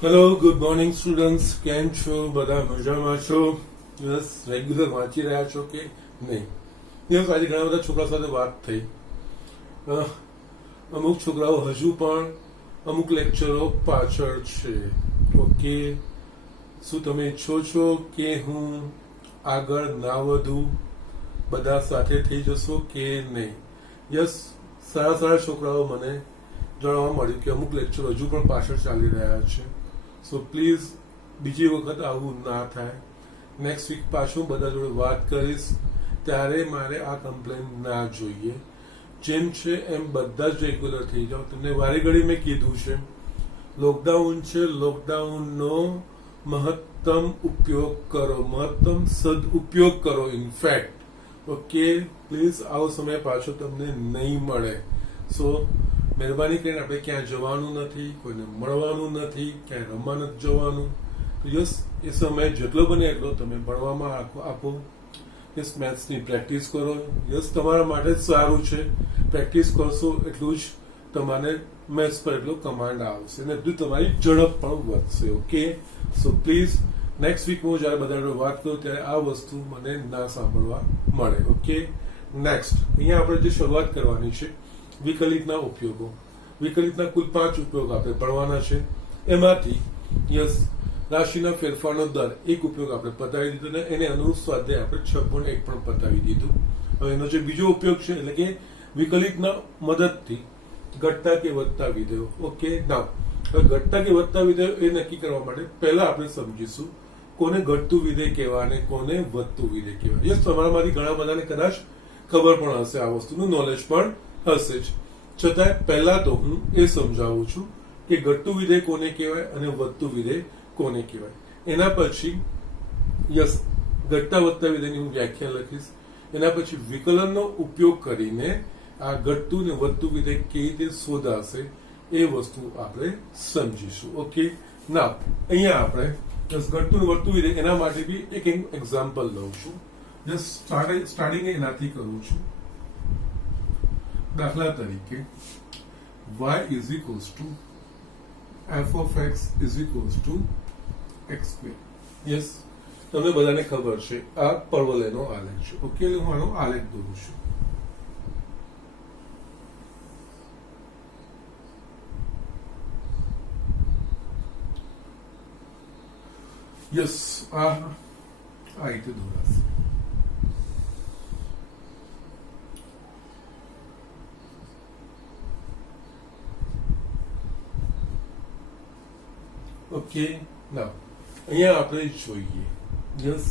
Hello, good morning students. કેમ છો? બધા મજામાં છો? યસ, રેગ્યુલર વાંચી રહ્યા છો કે નહીં? યસ, આજે ઘણા બધા છોકરા સાથે વાત થઈ. અમુક છોકરાઓ હજુ પણ અમુક લેક્ચરો પાછળ છે. ઓકે, શું તમે ઈચ્છો છો કે હું આગળ ના વધું? બધા સાથે થઈ જશો કે નહીં? યસ, સારા સારા છોકરાઓ મને જાણવા મળ્યું કે અમુક લેક્ચર હજુ પણ પાછળ ચાલી રહ્યા છે. સો પ્લીઝ બીજી વખત આવું ના થાય. નેક્સ્ટ વીક પાછું બધા જોડે વાત કરીશ, ત્યારે મારે આ કમ્પ્લેન ના જોઈએ. જેમ છે એમ બધા જ રેગ્યુલર થઈ જાઓ. તમને વારે ઘડી મેં કીધું છે, લોકડાઉન છે, લોકડાઉનનો મહત્તમ ઉપયોગ કરો, મહત્તમ સદઉપયોગ કરો. ઇનફેક્ટ ઓકે, પ્લીઝ આવો સમય પાછો તમને નહીં મળે. સો મહેરબાની કરીને આપણે ક્યાં જવાનું નથી, કોઈને મળવાનું નથી, ક્યાંય રમવા નથી જવાનું. તો યસ, એ સમય જેટલો બને એટલો તમે ભણવામાં આપો. યસ, મેથ્સની પ્રેક્ટિસ કરો. યસ, તમારા માટે જ સારું છે. પ્રેક્ટિસ કરશો એટલું જ તમારે મેથ્સ પર એટલો કમાન્ડ આવશે અને એટલું તમારી ઝડપ પણ વધશે. Okay, so please next week હું જયારે બધા જોડે વાત કરું ત્યારે આ વસ્તુ મને ના સાંભળવા મળે. ઓકે, નેક્સ્ટ અહીંયા આપણે જે શરૂઆત કરવાની છે, વિકલિતના ઉપયોગો. વિકલિતના કુલ 5 ઉપયોગ આપણે ભણવાના છે. એમાંથી યસ, રાશિના ફેરફારનો દર એક ઉપયોગ આપણે પતાવી દીધો અને એને અનુરૂપ સ્વાધ્યાય આપણે 6.1 પણ પતાવી દીધું. હવે એનો જે બીજો ઉપયોગ છે એટલે કે વિકલિતના મદદથી ઘટતા કે વધતા વિધેયો. ઓકે, નાવ હવે ઘટતા કે વધતા વિધેયો એ નક્કી કરવા માટે પહેલા આપણે સમજીશું કોને ઘટતું વિધેય કહેવાય અને કોને વધતું વિધેય કહેવાય. યસ, તમારામાંથી ઘણા બધાને કદાચ ખબર પણ હશે, આ વસ્તુનું નોલેજ પણ હશે જ. છતાંય પહેલા તો હું એ સમજાવું છું કે ઘટતું વિધેય કોને કહેવાય અને વધતું વિધેય કોને કહેવાય. એના પછી યસ, ઘટતા વધતા વિધેયની હું વ્યાખ્યા લખીશ. એના પછી વિકલનનો ઉપયોગ કરીને આ ઘટતું ને વધતું વિધેય કેવી રીતે શોધાશે એ વસ્તુ આપણે સમજીશું. ઓકે, ના અહીંયા આપણે ઘટતું ને વધતું વિધેય એના માટે બી એક એક્ઝામ્પલ લઉં છું. જસ્ટ સ્ટાર્ટિંગ એનાથી કરું છું. દાખલા તરીકે y is equals to f of x is equals to x square. Yes, તમને બધાને ખબર છે આ પરવલયનો આલેખ છે. ઓકે, હું આનો આલેખ દોરું છું. યસ, આ રીતે દોરાશે. ઓકે, ના અહીંયા આપણે જોઈએ. યસ,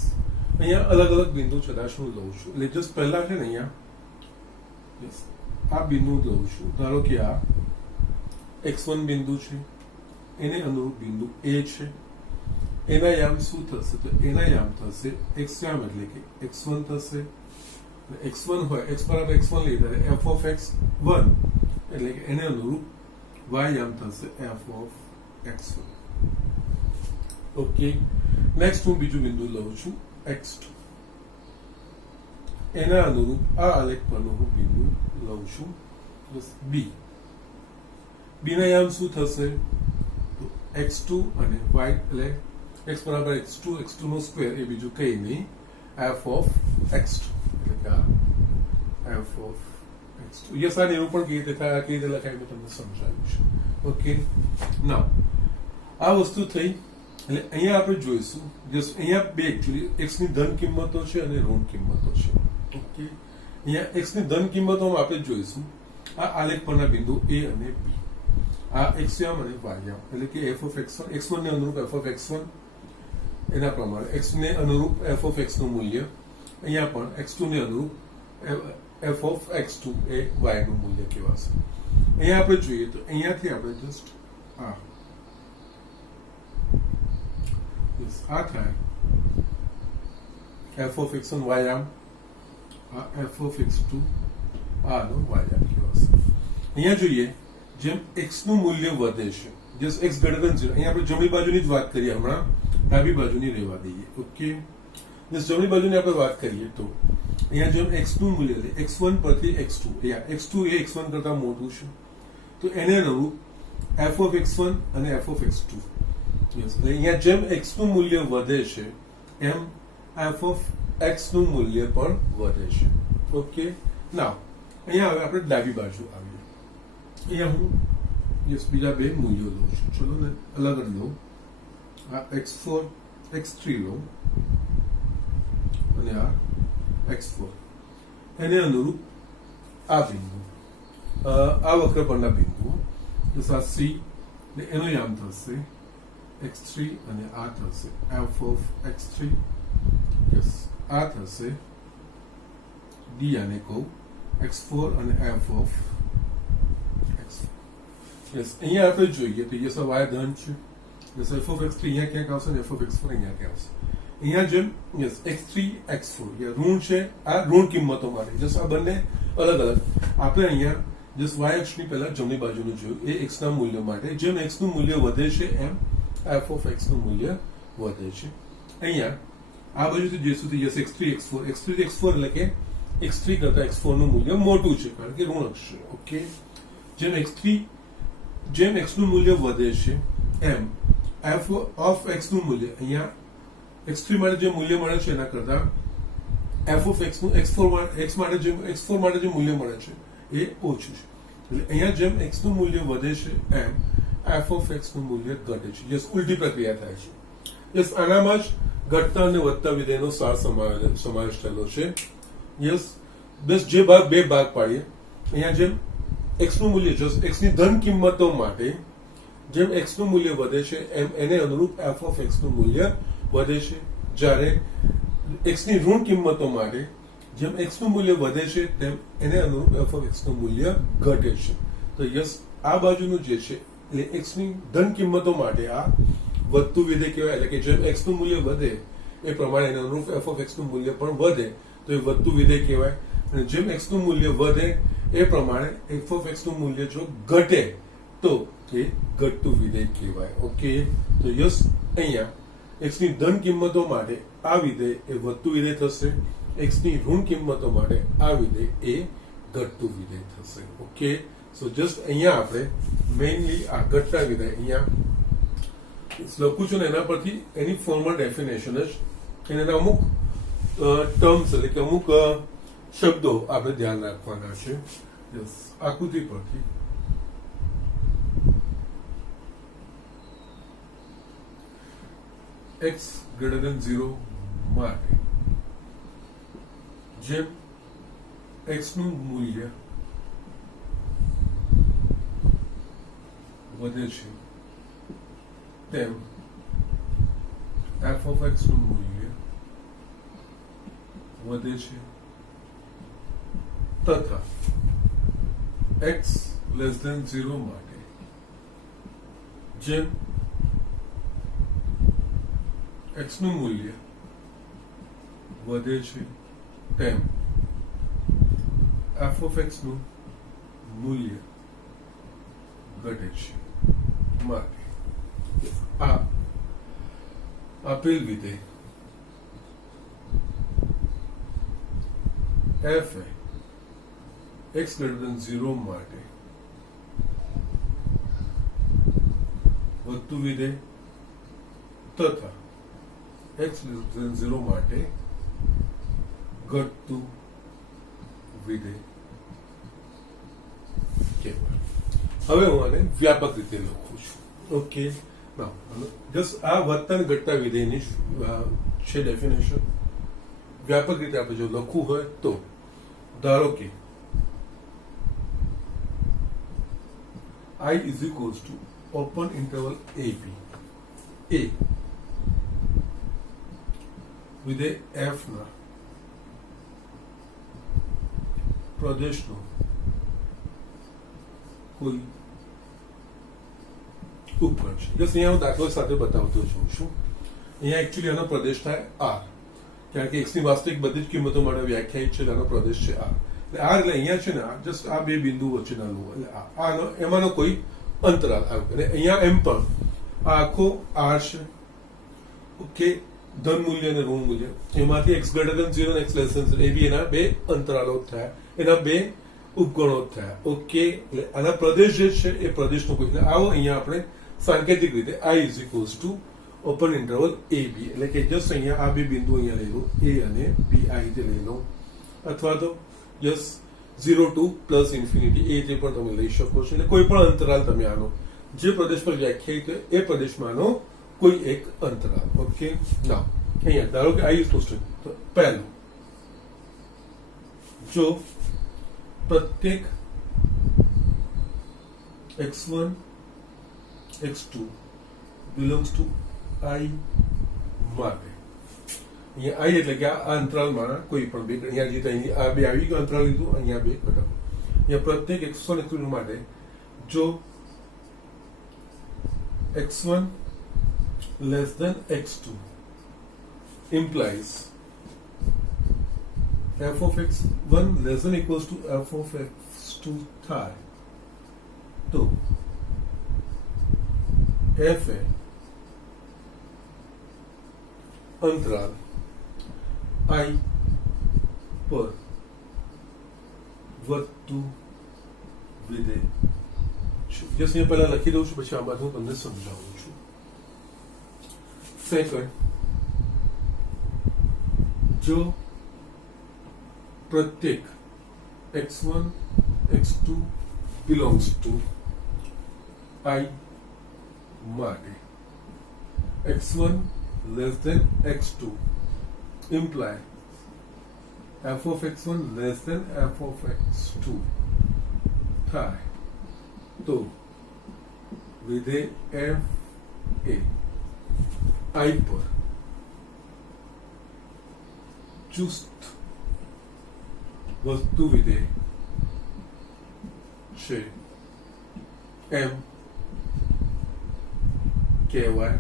અહીંયા અલગ અલગ બિંદુ કદાચ હું લઉં છું. એટલે જસ્ટ પહેલા છે ને અહીંયા યસ, આ બિંદુ લઉં છું. ધારો કે આ x1 બિંદુ છે, એને અનુરૂપ બિંદુ A છે. એના યામ શું થશે? તો એના યામ થશે x યામ એટલે કે x1 થશે. x1 હોય, x બરાબર x1 લઈએ ત્યારે f of x1 એટલે કે એને અનુરૂપ y યામ થશે f of x1. Okay, next હું બીજું બિંદુ લઉં છું x2. એના અનુરૂપ આ આલેખ પરનું હું બિંદુ લઉં છું b. b ના યામ શું થશે? તો x2 અને y એટલે x બરાબર x2, x2 નો સ્ક્વેર એ બીજું કઈ નહીં, f of x2 એટલે કે આ f of x2. યસ, આ નિરૂપણ કેવી રીતે થાય, કેવી રીતે લખાય મેં તમને સમજાવ્યું છે. ઓકે, નાઉ આ વસ્તુ થઈ. એટલે અહીંયા આપણે જોઈશું અહીંયા બે એકચ્યુઅલી x ની ધન કિંમતો છે અને ઋણ કિંમતો છે. ઓકે, અહીંયા x ની ધન કિંમતોમાં આપણે જોઈશું આ આલેખ પરના બિંદુ a અને b. આ x યામ અને y યામ એટલે કે f of x1, x1 ને અનુરૂપ f of x1 એના પ્રમાણે x ને અનુરૂપ f of x નું મૂલ્ય, અહીંયા પણ x2 ને અનુરૂપ f of x2 A y નું મૂલ્ય કહેવાશે. અહીંયા આપણે જોઈએ તો અહીંયાથી આપણે જસ્ટ આ આ થાય f of x1 y આમ, આ f of x2 આનો y આમ કહેવાશે. અહીંયા જોઈએ જેમ x નું મૂલ્ય વધે છે, જસ્ટ x greater than 0. અહીંયા આપણે જમણી બાજુની જ વાત કરીએ, હમણાં ડાબી બાજુની રહેવા દઈએ. ઓકે, જસ્ટ જમણી બાજુની આપણે વાત કરીએ તો અહીંયા જેમ x નું મૂલ્ય છે x1 પરથી x2, x2 એ x1 કરતા મોટું છે તો એને અનુરૂપ f of x1 અને f of x2 યસ, અહીંયા જેમ x નું મૂલ્ય વધે છે એમ f of x નું મૂલ્ય પણ વધે છે. ઓકે, નાવ અહીંયા હવે આપણે ડાબી બાજુ આવીએ. અહીંયા હું યસ બીજા બે મૂલ્યો લઉં છું. ચલો ને અલગ જ લઉં. આ x4 x3 લઉં અને આ x4 એને અનુરૂપ આ બિંદુ, આ વક્ર પરના બિંદુઓ, તો આ C ને એનો યામ થશે x3 અને આ થશે f of x3. યસ, આ થશે D આને કહું x4 અને f of x4. યસ, અહીંયા આપણે જોઈએ તો યસ આ y ધન છે. યસ, f of x3 અહીંયા ક્યાંક આવશે ને f of x4 અહીંયા ક્યાંક આવશે. અહીંયા જેમ યસ x3 x4 ઋણ છે, આ ઋણ કિંમતો માટે. જસ આ બંને અલગ અલગ. આપણે અહીંયા જસ y અક્ષની પહેલા જમણી બાજુનું જોયું એ x ના મૂલ્ય માટે. જેમ x નું મૂલ્ય વધે છે એમ f of x નું મૂલ્ય વધે છે. અહીંયા આ બાજુથી જઈશું તો yes x3 x4 x3 x4 એટલે કે x3 કરતા x4 નું મૂલ્ય મોટું છે કારણ કે ઋણ અક્ષ છે. ઓકે, જેમ x નું મૂલ્ય વધે છે એમ f of x નું મૂલ્ય અહીંયા x3 માટે જે મૂલ્ય મળે છે એના કરતા f of x નું x માટે જે મૂલ્ય મળે છે એ ઓછું છે. એટલે અહીંયા જેમ x નું મૂલ્ય વધે છે એમ f of x નું મૂલ્ય ઘટે છે. યસ, ઉલટી પ્રક્રિયા થાય છે. યસ, આનામાં જ ઘટતા અને વધતા વિધેયનો સાર સમાવેશ થયેલો છે. યસ, બસ જે બે ભાગ પાડીએ. અહીંયા જેમ x નું મૂલ્ય x ની ધન કિંમતો માટે જેમ x નું મૂલ્ય વધે છે એમ એને અનુરૂપ f of x નું મૂલ્ય વધે છે. જ્યારે x ની ઋણ કિંમતો માટે જેમ x નું મૂલ્ય વધે છે તેમ એને અનુરૂપ f of x નું મૂલ્ય ઘટે છે. તો યસ, આ બાજુનું જે છે એટલે x ની ધન કિંમતો માટે આ વધતું વિધેય કહેવાય. એટલે કે જેમ x નું મૂલ્ય વધે એ પ્રમાણે એને અનુરૂપ f of x નું મૂલ્ય પણ વધે તો એ વધતું વિધેય કહેવાય. અને જેમ x નું મૂલ્ય વધે એ પ્રમાણે f of x નું મૂલ્ય જો ઘટે તો એ ઘટતું વિધેય કહેવાય. ઓકે, તો યસ, અહીંયા x ની ધન કિંમતો માટે આ વિધેય એ વધતું વિધેય થશે. x ની ઋણ કિંમતો માટે આ વિધેય એ ઘટતું વિધેય થશે. ઓકે, સો જસ્ટ અહીંયા આપણે મેઇનલી આ ઘટતા વિધેય અહીંયા લખું છું ને એના પરથી એની ફોર્મલ ડેફિનેશન જ એના અમુક ટર્મ્સ એટલે કે અમુક શબ્દો આપણે ધ્યાન રાખવાના છે. યસ, આકૃતિ પરથી x greater than 0 માટે જેમ x નું મૂલ્ય વધે છે તેમ f of x નું મૂલ્ય વધે છે તથા x less than 0 માટે જેમ x નું મૂલ્ય વધે છે તેમ f of x નું મૂલ્ય ઘટે છે. માટે આ આપેલ વિધેય f x greater than 0 માટે વધતું વિધેય તથા x less than 0 માટે ઘટતું વિધેય કહેવાય. હવે હું આને વ્યાપક રીતે લખું છું. ઓકે, જસ્ટ આ વધતા અને ઘટતા વિધેયની છે ડેફિનેશન. વ્યાપક રીતે આપણે જો લખવું હોય તો ધારો કે I is equals to open interval AB A વિધેય f ના પ્રદેશનો કોઈ ઉપકરણ છે. જસ્ટ અહીંયા હું દાખલા સાથે બતાવતો જોઉં છું. અહીંયા એકચ્યુઅલી આનો પ્રદેશ થાય r, કારણ કે x ની વાસ્તવિક બધી જ કિંમતો માટે વ્યાખ્યાયિત છે આનો પ્રદેશ છે r. એટલે r એટલે અહીંયા છે ને જસ્ટ આ બે બિંદુ વચ્ચેનાનું એટલે આનો એમાંનો કોઈ અંતરાલ આવે. અને અહીંયા એમ પણ આ આખો r છે. ઓકે, ધન મૂલ્ય અને ઋણ મૂલ્ય એમાંથી x greater than 0 અને x less than 0 એ બી એના બે અંતરાલો થયા, એના બે ઉપગણો થયા. ઓકે, એટલે આના પ્રદેશ જે છે એ પ્રદેશનો કોઈ એટલે આવો અહીંયા આપણે સાંકેતિક રીતે I is equals to open interval A B, એટલે કે જસ્ટ અહીંયા આ બે બિંદુ અહીંયા લઈ લો, એ અને બી આ રીતે લઈ લો, અથવા તો યસ 0 ટુ પ્લસ ઇન્ફિનિટી એ રીતે પણ તમે લઈ શકો છો. એટલે કોઈ પણ અંતરાલ તમે આનો જે પ્રદેશ પર વ્યાખ્યાયિત હોય એ પ્રદેશમાંનો કોઈ એક અંતરાલ. ઓકે, ના અહીંયા ધારો કે I ઇઝ ઇક્વલ્સ ટુ, તો પહેલું, જો પ્રત્યેક x1 x2 belongs to I માટે, અહીંયા I એટલે કે આ અંતરાલમાં કોઈ પણ બે, અહીંયા જે આ બે આવી ગયો અંતરાલ લીધું, અહીંયા બે ઘટકો, અહીંયા પ્રત્યેક x1 x2 માટે જો x1 less than x2 implies f of x1 less than equals to f of x2 થાય તો f એ અંતરાલ I પર વધતું વિધેય છે. જસ્ટ અહીંયા પહેલા લખી દઉં છું, પછી આ બાદ હું તમને સમજાવું છું. સેકન્ડ, જો પ્રત્યેક x1 x2 belongs to I માટે x1 less than x2 imply f of x1 less than f of x2 થાય તો વિધેય f એ I પર ચુસ્ત વસ્તુ વિધેય છે એમ કહેવાય.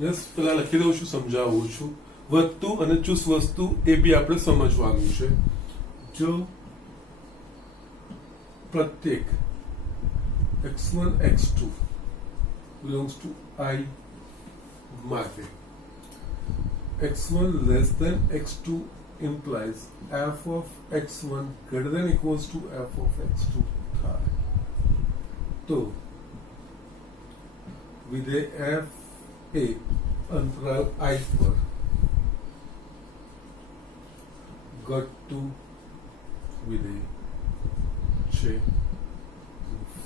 યસ, પેલા લખી દઉં છું, સમજાવું છું. વધતું અને ચુસ્ત વસ્તુ એ બી આપણે સમજવાનું છે. જો પ્રત્યેક x1 x2 belongs to I માટે x1 less than x2 implies f of x1 greater than equals to f of x2 થાય તો વિધેય f એ અંતરાલ I પર ઘટતું વિધેય છે.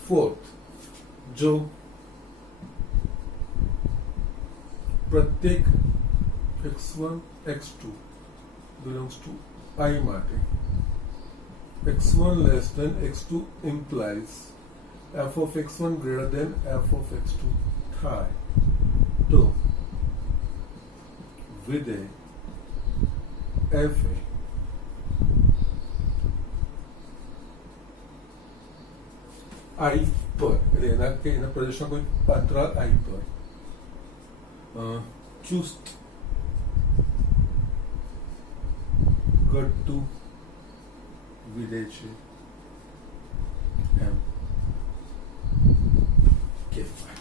ફોર્થ, જો પ્રત્યેક x1 x2 belongs to I માટે x1 less than x2 implies f of x1 greater than f of x2 થાય તો વિધેય f એ I પર, એટલે એના પ્રદેશમાં કોઈ અંતરાલ I પર ચુસ્ત ઘટતું વિધેય છે એમ કહેવાય.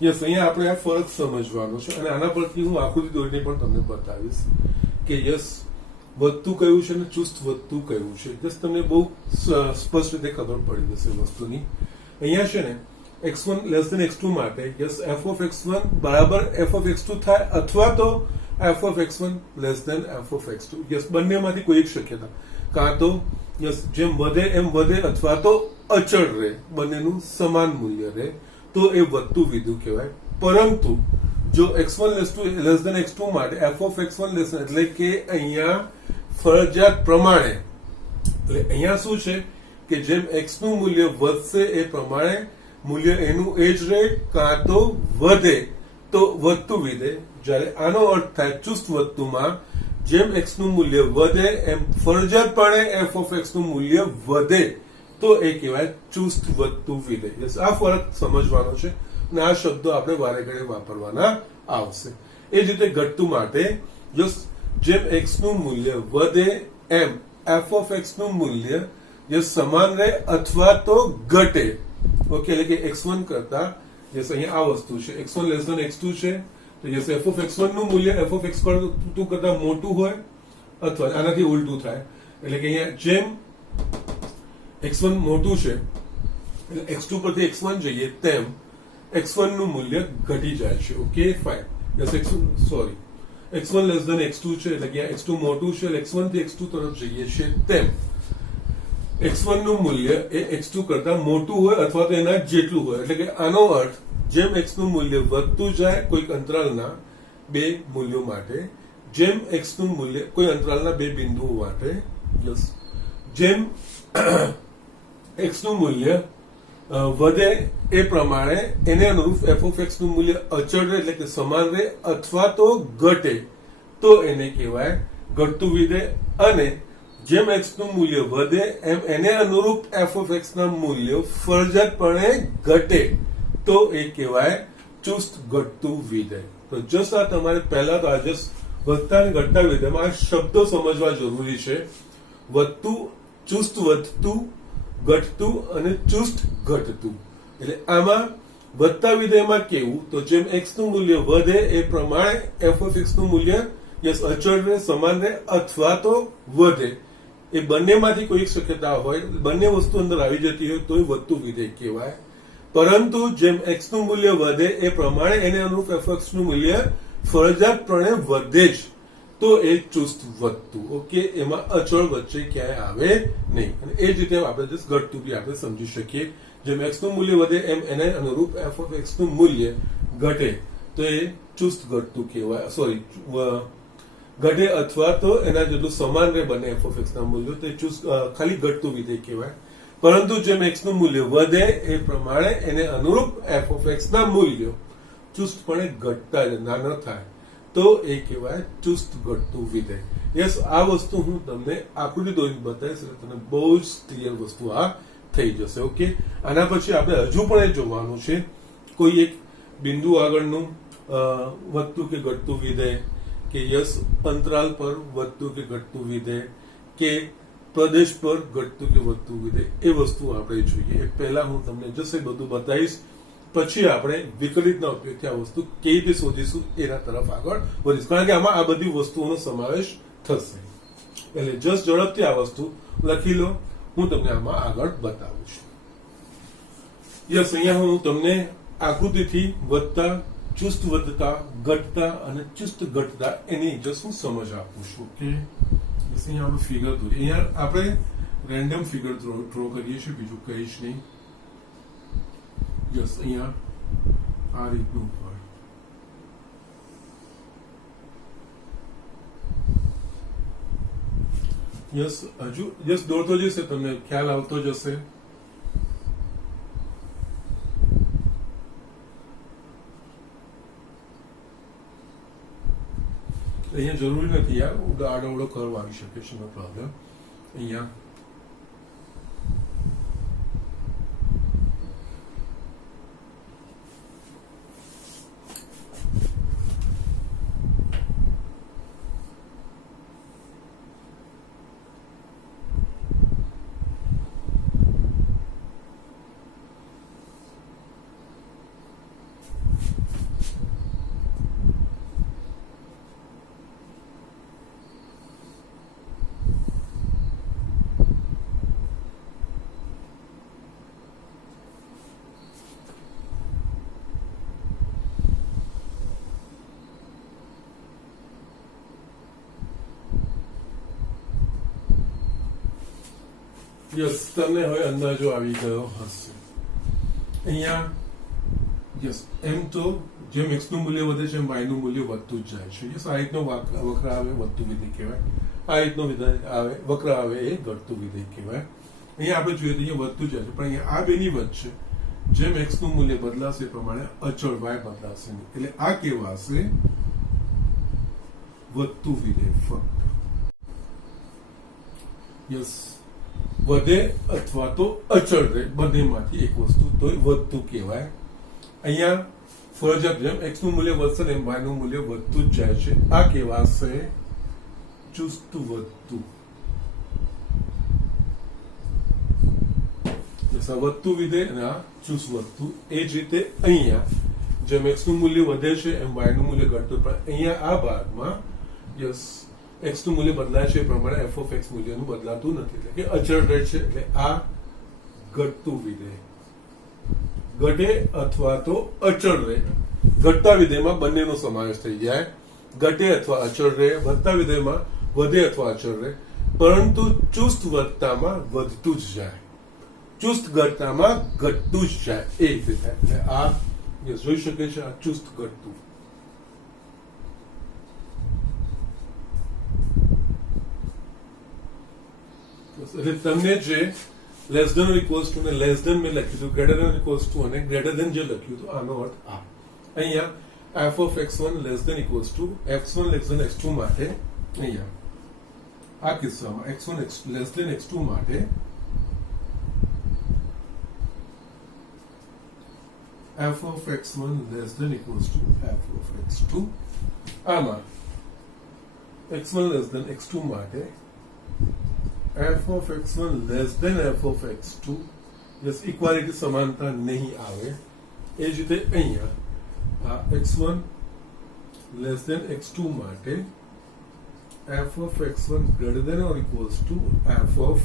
યસ, અહીંયા આપણે આ ફરક સમજવાનો છે અને આના પરથી હું આકૃતિ દોરીને પણ તમને બતાવીશ કે યસ વધતું કયું છે અને ચુસ્ત વધતું કયું છે. જસ્ટ તમને બહુ સ્પષ્ટ રીતે ખબર પડી જશે વસ્તુની. અહીંયા છે ને x1 less than x2 માટે યસ f of x1 બરાબર f of x2 થાય અથવા તો f of x1 less than f of x2. Yes, બંનેમાંથી કોઈ એક શક્યતા, કાં તો યસ જેમ વધે એમ વધે અથવા તો અચળ રહે, બંનેનું સમાન મૂલ્ય રહે તો એ વધતું વિધેય કહેવાય. પરંતુ જો x1 less than x2 માટે f of x1 less than, એટલે કે અહીંયા ફરજિયાત પ્રમાણે, એટલે અહીંયા શું છે કે જેમ x નું મૂલ્ય વધશે એ પ્રમાણે મૂલ્ય એનું એ જ રહે, કાં તો વધે તો વધતું વિધેય. જ્યારે આનો અર્થ થાય ચુસ્ત વધતુમાં જેમ x નું મૂલ્ય વધે એમ ફરજિયાતપણે f of x નું મૂલ્ય વધે તો એ કહેવાય ચુસ્ત વધતું વિધેય. આ ફરક સમજવાનો છે અને આ શબ્દો આપણે વારે ઘડે વાપરવાના આવશે. એ જ રીતે ઘટતું માટે જેમ x નું મૂલ્ય વધે એમ f of x નું મૂલ્ય સમાન રહે અથવા તો ઘટે. ઓકે, એટલે કે x1 કરતા અહીંયા આ વસ્તુ છે, x1 less than x2 છે તો f of x1 નું મૂલ્ય f of x2 કરતા મોટું હોય અથવા આનાથી ઉલટું થાય. એટલે કે અહીંયા જેમ x1 મોટું છે x2 પરથી x1 જઈએ તેમ x1 નું મૂલ્ય ઘટી જાય છે. Okay fine. Yes x1 less than x2 છે એટલે કે x2 મોટું છે એટલે x1 થી x2 તરફ જઈએ છીએ તેમ x1 નું મૂલ્ય એ x2 કરતા મોટું હોય અથવા તો એના જેટલું હોય. એટલે કે આનો અર્થ જેમ x નું મૂલ્ય વધતું જાય કોઈક અંતરાલના બે મૂલ્યો માટે, જેમ x નું મૂલ્ય કોઈ અંતરાલના બે બિંદુઓ માટે, યસ જેમ x નું મૂલ્ય વધે એ પ્રમાણે એને અનુરૂપ f of x નું મૂલ્ય અચળ રહે એટલે કે સમાન રહે અથવા તો ઘટે તો એને કહેવાય ઘટતું વિધેય. અને જેમ x નું મૂલ્ય વધે એમ એને અનુરૂપ f of x ના મૂલ્યો ફરજિયાતપણે ઘટે તો એ કહેવાય ચુસ્ત ઘટતું વિધેય. તો જસ્ટ આ તમારે પહેલા તો આ જસ્ટ વધતા અને ઘટતા વિધેયમાં આ શબ્દો સમજવા જરૂરી છે. વધતું, ચુસ્ત વધતું, ઘટતું અને ચુસ્ત ઘટતું. એટલે આમાં વધતા વિધેયમાં કેવું તો જેમ x નું મૂલ્ય વધે એ પ્રમાણે f of x નું મૂલ્ય યસ અચળ રહે, સમાન રહે અથવા તો વધે. એ બંનેમાંથી કોઈ શક્યતા હોય, બંને વસ્તુ અંદર આવી જતી હોય તો એ વધતું વિધેય કહેવાય. પરંતુ જેમ x નું મૂલ્ય વધે એ પ્રમાણે એને અનુરૂપ f of x નું મૂલ્ય ફરજિયાતપણે વધે જ તો એ ચુસ્ત વધતું. ઓકે, એમાં અચળ વચ્ચે ક્યાંય આવે નહીં. અને એ જ રીતે આપણે જસ્ટ ઘટતું બી આપણે સમજી શકીએ. જેમ x નું મૂલ્ય વધે એમ એને અનુરૂપ f of x નું મૂલ્ય ઘટે તો એ ચુસ્ત ઘટતું કહેવાય. ઘટે અથવા તો એના જેટલું સમાન રહે બંને f of x ના મૂલ્યો તો એ ચુસ્ત ખાલી ઘટતું વિધેય કહેવાય. પરંતુ જેમ x નું મૂલ્ય વધે એ પ્રમાણે એને અનુરૂપ f of x ના મૂલ્યો ચુસ્તપણે ઘટતા નાના થાય તો એ કહેવાય ચુસ્ત ઘટતું વિધેય. યસ, આ વસ્તુ હું તમને આકૃતિ દોરીને બતાવીશ એટલે તમને બહુ જ ક્લિયર વસ્તુ આ થઈ જશે. ઓકે, આના પછી આપણે હજુ પણ એ જોવાનું છે કોઈ એક બિંદુ આગળનું વધતું કે ઘટતું વિધેય, કે યસ અંતરાલ પર વધતું કે ઘટતું વિધેય, કે પ્રદેશ પર ઘટતું કે વધતું વિધેય, એ વસ્તુ આપણે જોઈએ. એ પહેલા હું તમને જશે બધું બતાવીશ, પછી આપણે વિકલિતના ઉપયોગથી આ વસ્તુ કેવી રીતે શોધીશું એના તરફ આગળ વધીશું. કારણ કે આમાં આ બધી વસ્તુઓનો સમાવેશ થશે. એટલે જસ્ટ ઝડપથી આ વસ્તુ લખી લો, હું તમને આમાં આગળ બતાવું છું. યસ, અહીંયા હું તમને આકૃતિથી વધતા, ચુસ્ત વધતા, ઘટતા અને ચુસ્ત ઘટતા એની જસ્ટ હું સમજ આપું છું. ઓકે, અહીંયા આપણે ફિગર દોરીએ. અહીંયા આપણે રેન્ડમ ફિગર ડ્રો કરીએ છીએ, બીજું કઈ જ નહીં. યસ, અહીંયા આ રીતનું હોય. યસ, હજુ યસ દોડતો જશે, તમને ખ્યાલ આવતો જશે. અહીંયા જરૂરી નથી યાર, આડોવડો કર્વ આવી શકે છે, નો પ્રોબ્લેમ. અહીંયા યસ, તમને હવે અંદાજો આવી ગયો હશે. અહીંયા યસ, એમ તો જેમ x નું મૂલ્ય વધે છે એમ y નું મૂલ્ય વધતું જ જાય છે. યસ, આ રીતનો વક્ર આવે વધતું વિધેય કહેવાય, આ રીતનો વિધેય આવે વક્ર આવે એ ઘટતું વિધેય કહેવાય. અહીંયા આપણે જોઈએ તો અહીંયા વધતું જાય છે, પણ અહીંયા આ બેની વચ્ચે જેમ x નું મૂલ્ય બદલાશે એ પ્રમાણે અચળ y બદલાશે નહીં. એટલે આ કહેવાશે વધતું વિધેય ફક્ત. યસ, વધે અથવા તો અચળ રહે, બંનેમાંથી એક વસ્તુ તો વધતું કહેવાય. અહીંયા ફરજિયાત જેમ x નું મૂલ્ય વધશે એમ y નું મૂલ્ય વધતું જ જાય છે. આ કહેવાશે ચુસ્ત વધતું. વધતું વિધેય અને આ ચુસ્ત વધતું. એ જ રીતે અહીંયા જેમ x નું મૂલ્ય વધે છે એમ y નું મૂલ્ય ઘટતું, પણ અહીંયા આ ભાગમાં યસ x નું મૂલ્ય બદલાય છે એ પ્રમાણે f of x મૂલ્યનું બદલાતું નથી, એટલે કે અચળ રહે છે. એટલે આ ઘટતું વિધેય. ઘટે અથવા તો અચળ રહે. ઘટતા વિધેયમાં બંનેનો સમાવેશ થઈ જાય. ઘટે અથવા અચળ રહે, વધતા વિધેયમાં વધે અથવા અચળ રહે, પરંતુ ચુસ્ત વધતામાં વધતું જ જાય, ચુસ્ત ઘટતામાં ઘટતું જ જાય, એ રીતે થાય. એટલે આ જોઈ શકે છે, આ ચુસ્ત ઘટતું. એટલે તમને જે લેસ ધેન ઇક્વલ્સ ટુ ને લેસ ધેન મેં લખ્યું હતું, ગ્રેટર ધેન ઇક્વલ્સ ટુ અને ગ્રેટર ધેન જે લખ્યું હતું, આનો અર્થ આ. અહીંયા f of x1 less than equals to x1 less than x2 માટે, અહીંયા આ કિસ્સામાં x1 લેસ ધેન x2 માટે f of x1 less than equals to f of x2, આમાં x1 લેસ ધેન x2 માટે f of x1 less than f of x2, યસ, equality સમાનતા નહીં આવે. એ જ રીતે અહીંયા આ x1 લેસ ધેન x2 માટે f of x1 greater than or equals to f of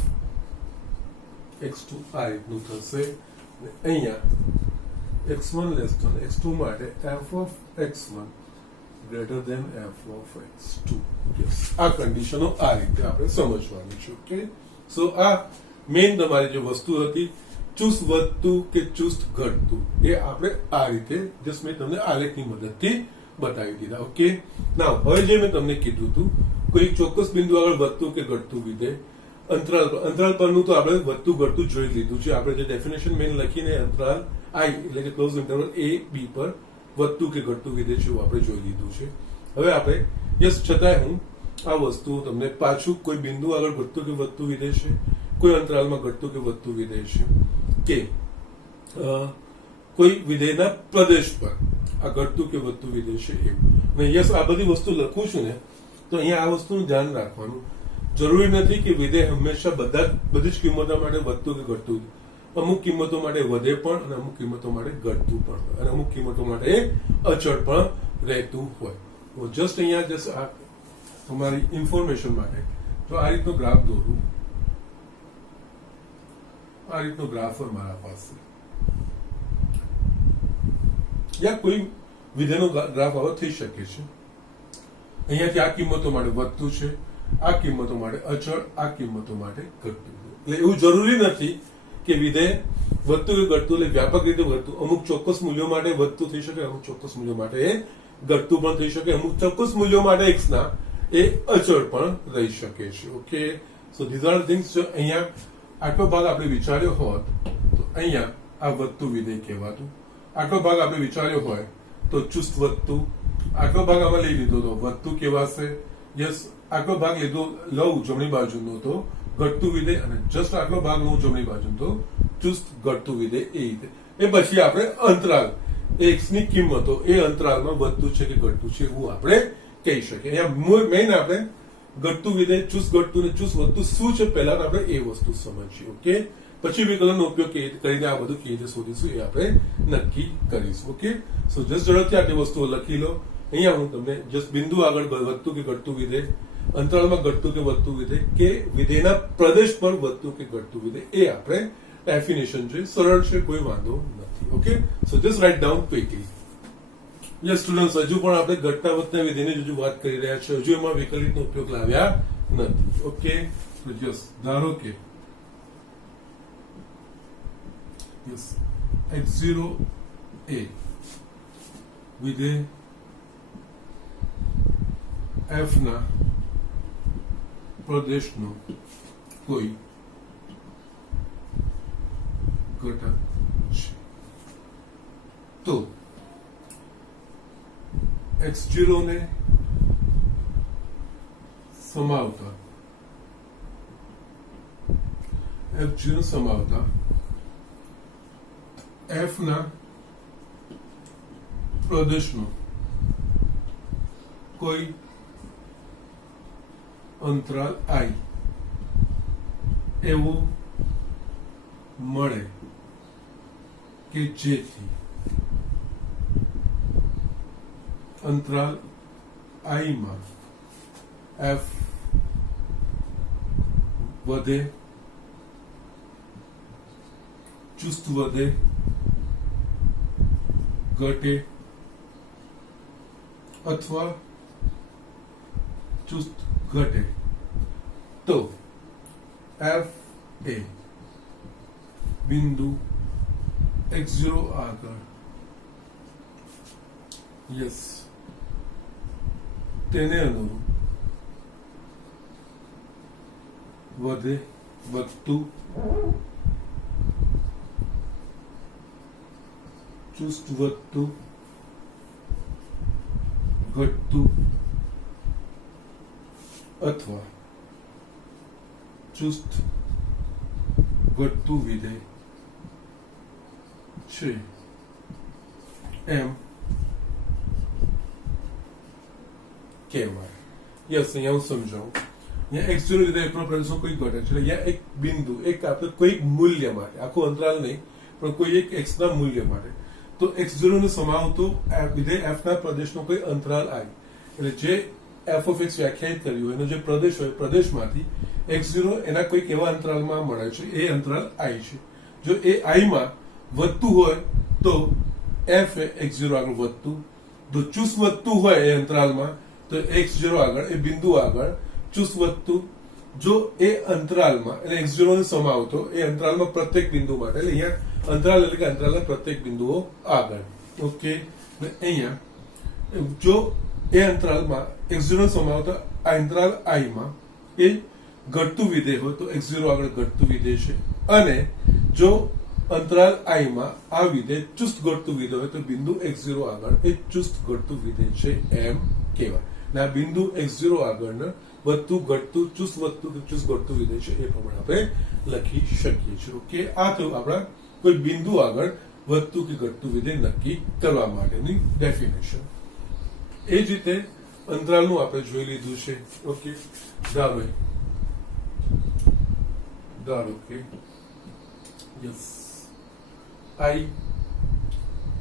x2, આ રીતનું થશે. અહીંયા x1 લેસ ધેન x2 માટે f of x1 greater than f of x2. યસ, આ કન્ડિશનો આ રીતે આપણે સમજવાની છે. ઓકે, સો આ મેઇન તમારી જે વસ્તુ હતી, ચુસ્ત વધતું કે ચુસ્ત ઘટતું, એ આપણે આ રીતે જસ્ટ મેં તમને આલેખની મદદથી બતાવી દીધા. ઓકે, નાઉ હવે જે મેં તમને કીધું હતું, કોઈ ચોક્કસ બિંદુ આગળ વધતું કે ઘટતું વિધેય અંતરાલ પરનું તો આપણે વધતું ઘટતું જોઈ લીધું છે. આપણે જે ડેફિનેશન મેઇન લખીને અંતરાલ I એટલે કે ક્લોઝ ઇન્ટરવલ a b પર વધતું કે ઘટતું વિધેય છે, એવું આપણે જોઈ લીધું છે. હવે આપણે યસ, છતાંય હું આ વસ્તુ તમને પાછું, કોઈ બિંદુ આગળ ઘટતું કે વધતું વિધેય છે, કોઈ અંતરાલમાં ઘટતું કે વધતું વિધેય છે, કે કોઈ વિધેયના પ્રદેશ પર આ ઘટતું કે વધતું વિધેય છે એવું. અને યસ, આ બધી વસ્તુ લખું છું ને, તો અહીંયા આ વસ્તુનું ધ્યાન રાખવાનું. જરૂરી નથી કે વિધેય હંમેશા બધી જ કિંમતો માટે વધતું કે ઘટતું. અમુક કિંમતો માટે વધે પણ અને અમુક કિંમતો માટે ઘટતું પણ હોય, અને અમુક કિંમતો માટે અચળ પણ રહેતું હોય. જસ્ટ અહીંયા જસ્ટ આ તમારી ઇન્ફોર્મેશન માટે તો આ રીતનો ગ્રાફ દોરું. આ રીતનો ગ્રાફ હોય મારા પાસે, યા કોઈ વિધેયનો ગ્રાફ આવો થઈ શકે છે. અહીંયાથી આ કિંમતો માટે વધતું છે, આ કિંમતો માટે અચળ, આ કિંમતો માટે ઘટતું. એટલે એવું જરૂરી નથી કે વિધેય વધતું કે ઘટતું, એટલે વ્યાપક રીતે વધતું. અમુક ચોક્કસ મૂલ્યો માટે વધતું થઈ શકે, અમુક ચોક્કસ મૂલ્યો માટે એ ઘટતું પણ થઈ શકે, અમુક ચોક્કસ મૂલ્યો માટે x ના એ અચળ પણ રહી શકે છે. Okay, so these are things. જો અહીંયા આટલો ભાગ આપણે વિચાર્યો હોત તો અહીંયા આ વધતું વિધેય કહેવાતું. આટલો ભાગ આપણે વિચાર્યો હોય તો ચુસ્ત વધતું. આટલો ભાગ આમાં લઈ લીધો તો વધતું કહેવાશે. યસ, આટલો ભાગ લીધો લઉં જમણી બાજુનો તો ઘટતું વિધેય, અને જસ્ટ આટલો ભાગ લઉં જમણી બાજુનો તો ચુસ્ત ઘટતું વિધેય. એ રીતે એ પછી આપણે અંતરાલ x ની કિંમતો એ અંતરાલમાં વધતું છે કે ઘટતું છે એવું આપણે કહી શકીએ. અહીંયા મેઇન આપણે ઘટતું વિધેય, ચુસ્ત ઘટતું ને ચુસ્ત વધતું શું છે, પહેલા આપણે એ વસ્તુ સમજીએ. ઓકે, પછી વિકલનનો ઉપયોગ કરીને આ બધું કેવી રીતે શોધીશું એ આપણે નક્કી કરીશું. ઓકે, સો જસ્ટ ઝડપથી આટલી વસ્તુઓ લખી લો. અહીંયા હું તમને જસ્ટ બિંદુ આગળ વધતું કે ઘટતું વિધેય, અંતરાલમાં ઘટતું કે વધતું વિધેય, કે વિધેયના પ્રદેશ પર વધતું કે ઘટતું વિધેય, એ આપણે ડેફિનેશન છે. સરળ છે, કોઈ વાંધો નથી. ઓકે, સો just write down quickly. Yes students, હજુ પણ આપણે ઘટતા વધતા વિધેયની હજુ વાત કરી રહ્યા છે, હજુ એમાં વિકલિતનો ઉપયોગ લાવ્યા નથી. ઓકે, તો જસ્ટ ધારો કે યસ x0 a વિધેય f ના પ્રદેશનો કોઈ ઘટક છે, તો x0 ને સમાવતા f0 સમાવતા f ના પ્રદેશનો કોઈ અંતરાલ I એવું મળે કે જેથી અંતરાલ I માં f વધે, ચુસ્ત વધે ઘટે અથવા ચુસ્ત ઘટે તો એફ એ બિંદુ x0 આગળ યસ તેને અનુરૂપ વધતું ચુસ્ત વધતું ઘટતું અથવા ચુસ્ત ઘટતું વિધેય છે એમ કહેવાય. યસ, અહીંયા હું સમજાવું. અહીંયા x0 લીધે એકનો પ્રદેશનો કોઈ ઘટે છે. અહીંયા એક બિંદુ, એક આપણે કોઈ મૂલ્ય માટે, આખું અંતરાલ નહીં પણ કોઈ એક x ના મૂલ્ય માટે, તો x0 ને સમાવતો વિધેય f ના પ્રદેશનો કોઈ અંતરાલ i, એટલે જે f of x વ્યાખ્યાયિત કર્યું હોય એનો જે પ્રદેશ હોય, પ્રદેશમાંથી x0 એના કોઈક એવા અંતરાલમાં મળે છે, એ અંતરાલ i છે. જો એ i માં વધતું હોય તો f એ x0 આગળ વધતું, જો ચુસ્ત વધતું હોય એ અંતરાલમાં તો x0 આગળ, એ બિંદુ આગળ ચુસ્ત વધતું. જો એ અંતરાલમાં એટલે x0 ને સમાવતો એ અંતરાલમાં પ્રત્યેક બિંદુ માટે, એટલે અહીંયા અંતરાલ એટલે કે અંતરાલના પ્રત્યેક બિંદુઓ આગળ. ઓકે, અહીંયા જો એ અંતરાલમાં x0 ને સમાવતો આ અંતરાલ i માં એ ઘટતું વિધેય હોય તો x0 આગળ ઘટતું વિધેય છે, અને જો અંતરાલ i માં આ વિધેય ચુસ્ત ઘટતું વિધેય હોય તો બિંદુ x0 આગળ એ ચુસ્ત ઘટતું વિધેય છે એમ કહેવાય. અને આ બિંદુ x0 આગળ વધતું ઘટતું ચુસ્ત વધતું કે ચુસ્ત ઘટતું વિધેય છે એ પ્રમાણે આપણે લખી શકીએ છીએ. ઓકે, આ તો આપણા કોઈ બિંદુ આગળ વધતું કે ઘટતું વિધેય નક્કી કરવા માટેની ડેફિનેશન. એ જ રીતે અંતરાલનું આપણે જોઈ લીધું છે. ઓકે, ધારો કે યસ i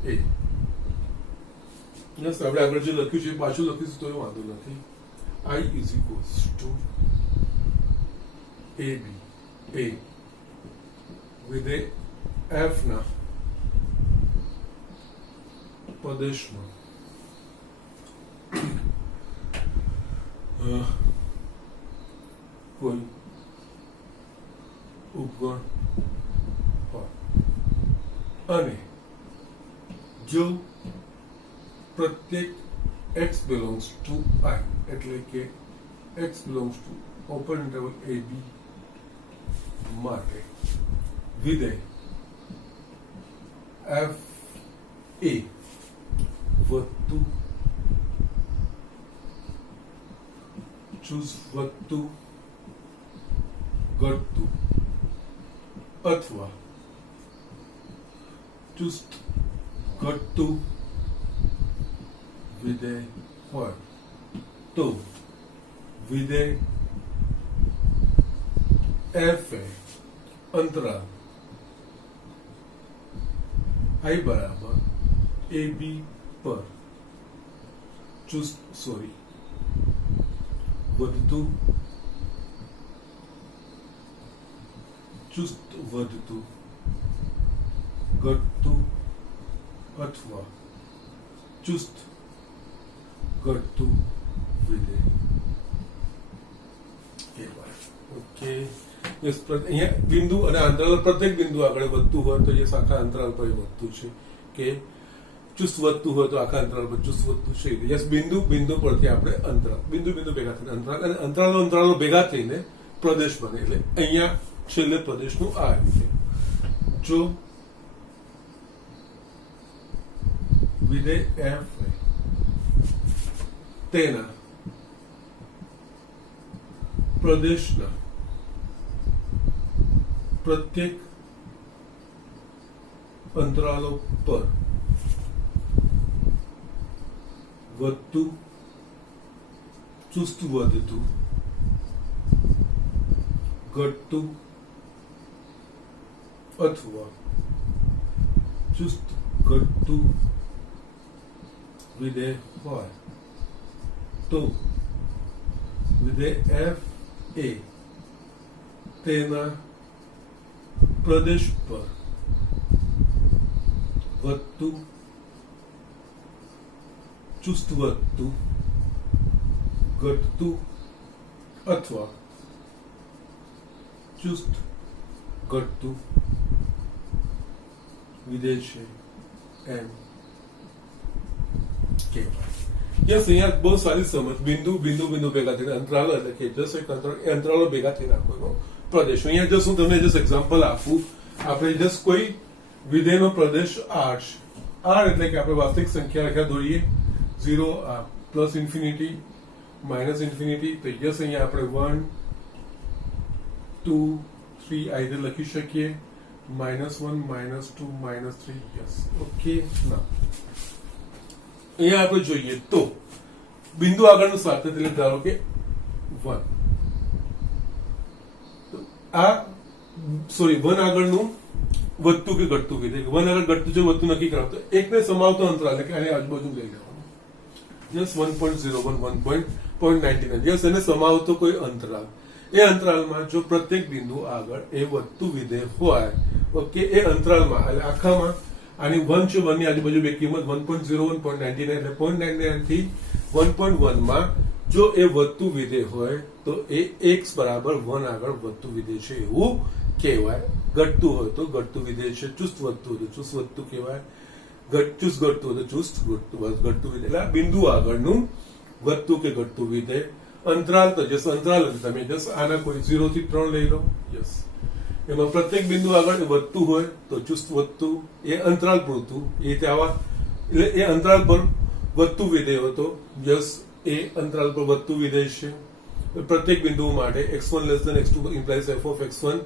a, યસ આપણે આગળ જે લખ્યું છે પાછું લખીશું તો વાંધો નથી. i is equals to ab, a વિધેય f ના પ્રદેશમાં કોઈ ઉપગણ હોય અને જો પ્રત્યેક x belongs to i, એટલે કે x belongs to open interval ab માટે વિધેય f a વધતું ચુસ્ત વધતું ઘટતું અથવા ચુસ્ત ઘટતું વિધેય હોય તો વિધેય f એ અંતરાલ i બરાબર ab પર વધતું ચુસ્ત વધતું ઘટતું અથવા ચુસ્ત ઘટતું વિધેય કહેવાય. ઓકે, અહીંયા બિંદુ અને અંતરાલ પ્રત્યેક બિંદુ આગળ વધતું હોય તો એ આખા અંતરાલ પર વધતું છે, કે ચુસ્ત વધતું હોય તો આખા અંતરાલ પર ચુસ્ત વધતું છે. યસ, બિંદુ પરથી આપણે અંતરાલ, બિંદુ ભેગા થઈને અંતરાલ, અને અંતરાલો ભેગા થઈને પ્રદેશ બને, એટલે અહીંયા છેલ્લે પ્રદેશનું આ વિધેય. જો વિધેય f તેના પ્રદેશના પ્રત્યેક અંતરાલો પર વધતું ચુસ્ત વધતું ઘટતું અથવા ચુસ્ત ઘટતું વિધેય હોય તો વિધેય f એ તેના પ્રદેશ પર વધતું ચુસ્ત વધતું ઘટતું અથવા ચુસ્ત ઘટતું વિધેય છે એમ કહેવાય. યસ, અહીંયા બહુ સારી સમજ. બિંદુ બિંદુ બિંદુ ભેગા થઈને અંતરાલો એટલે કે જસ્ટ એક અંતરાલ, એ અંતરાલો ભેગા થઈને આખો પ્રદેશ. અહીંયા જસ્ટ હું તમને જસ્ટ એક્ઝામ્પલ આપું. આપણે જસ્ટ કોઈ વિધેયનો પ્રદેશ આર છે. આર એટલે કે આપણે વાસ્તવિક સંખ્યા રેખા દોરીએ 0 પ્લસ ઇન્ફિનિટી માઇનસ ઇન્ફિનિટી. તો યસ, અહીંયા આપણે 1 2 3 આ રીતે લખી શકીએ. -1 -2 -3. Yes, okay. ના, અહીંયા આપણે જોઈએ તો બિંદુ આગળનું સાતત્ય એટલે ધારો કે 1. સોરી, 1 આગળનું વધતું કે ઘટતું વિધેય. 1 આગળ ઘટતું છે, વધતું નક્કી કરાવ તો એકને સમાવતો અંતરાલ એટલે કે આની આજુબાજુ લઈ લેવાનું. યસ, 1.01 1.99. યસ, એને સમાવતો કોઈ અંતરાલ. એ અંતરાલમાં જો પ્રત્યેક બિંદુ આગળ એ વધતું વિધેય હોય, ઓકે, એ અંતરાલમાં એટલે આખામાં આની 1 છે, 1 ની આજુબાજુ બે કિંમત 1.01 0.99 એટલે 0.99 થી 1.1 માં જો એ વધતું વિધેય હોય તો એ x બરાબર 1 આગળ વધતું વિધેય છે એવું કહેવાય. ઘટતું હોય તો ઘટતું વિધેય છે. ચુસ્ત વધતું હોય તો ચુસ્ત વધતું કહેવાય. ચુસ્ત ઘટતું હોય તો ચુસ્ત ઘટતું વિધેય. એટલે આ બિંદુ આગળનું વધતું કે ઘટતું વિધેય. અંતરાલ તો જસ અંતરાલ તમે જસ આના કોઈ 0 થી 3 લઈ લો. યસ, એમાં પ્રત્યેક બિંદુ આગળ વધતું હોય તો ચુસ્ત વધતું, એ અંતરાલ પૂરતું, એ આવા એટલે એ અંતરાલ પર વધતું વિધેય હતો. યસ, એ અંતરાલ પર વધતું વિધેય છે. પ્રત્યેક બિંદુ માટે x1 x2 implies f of x1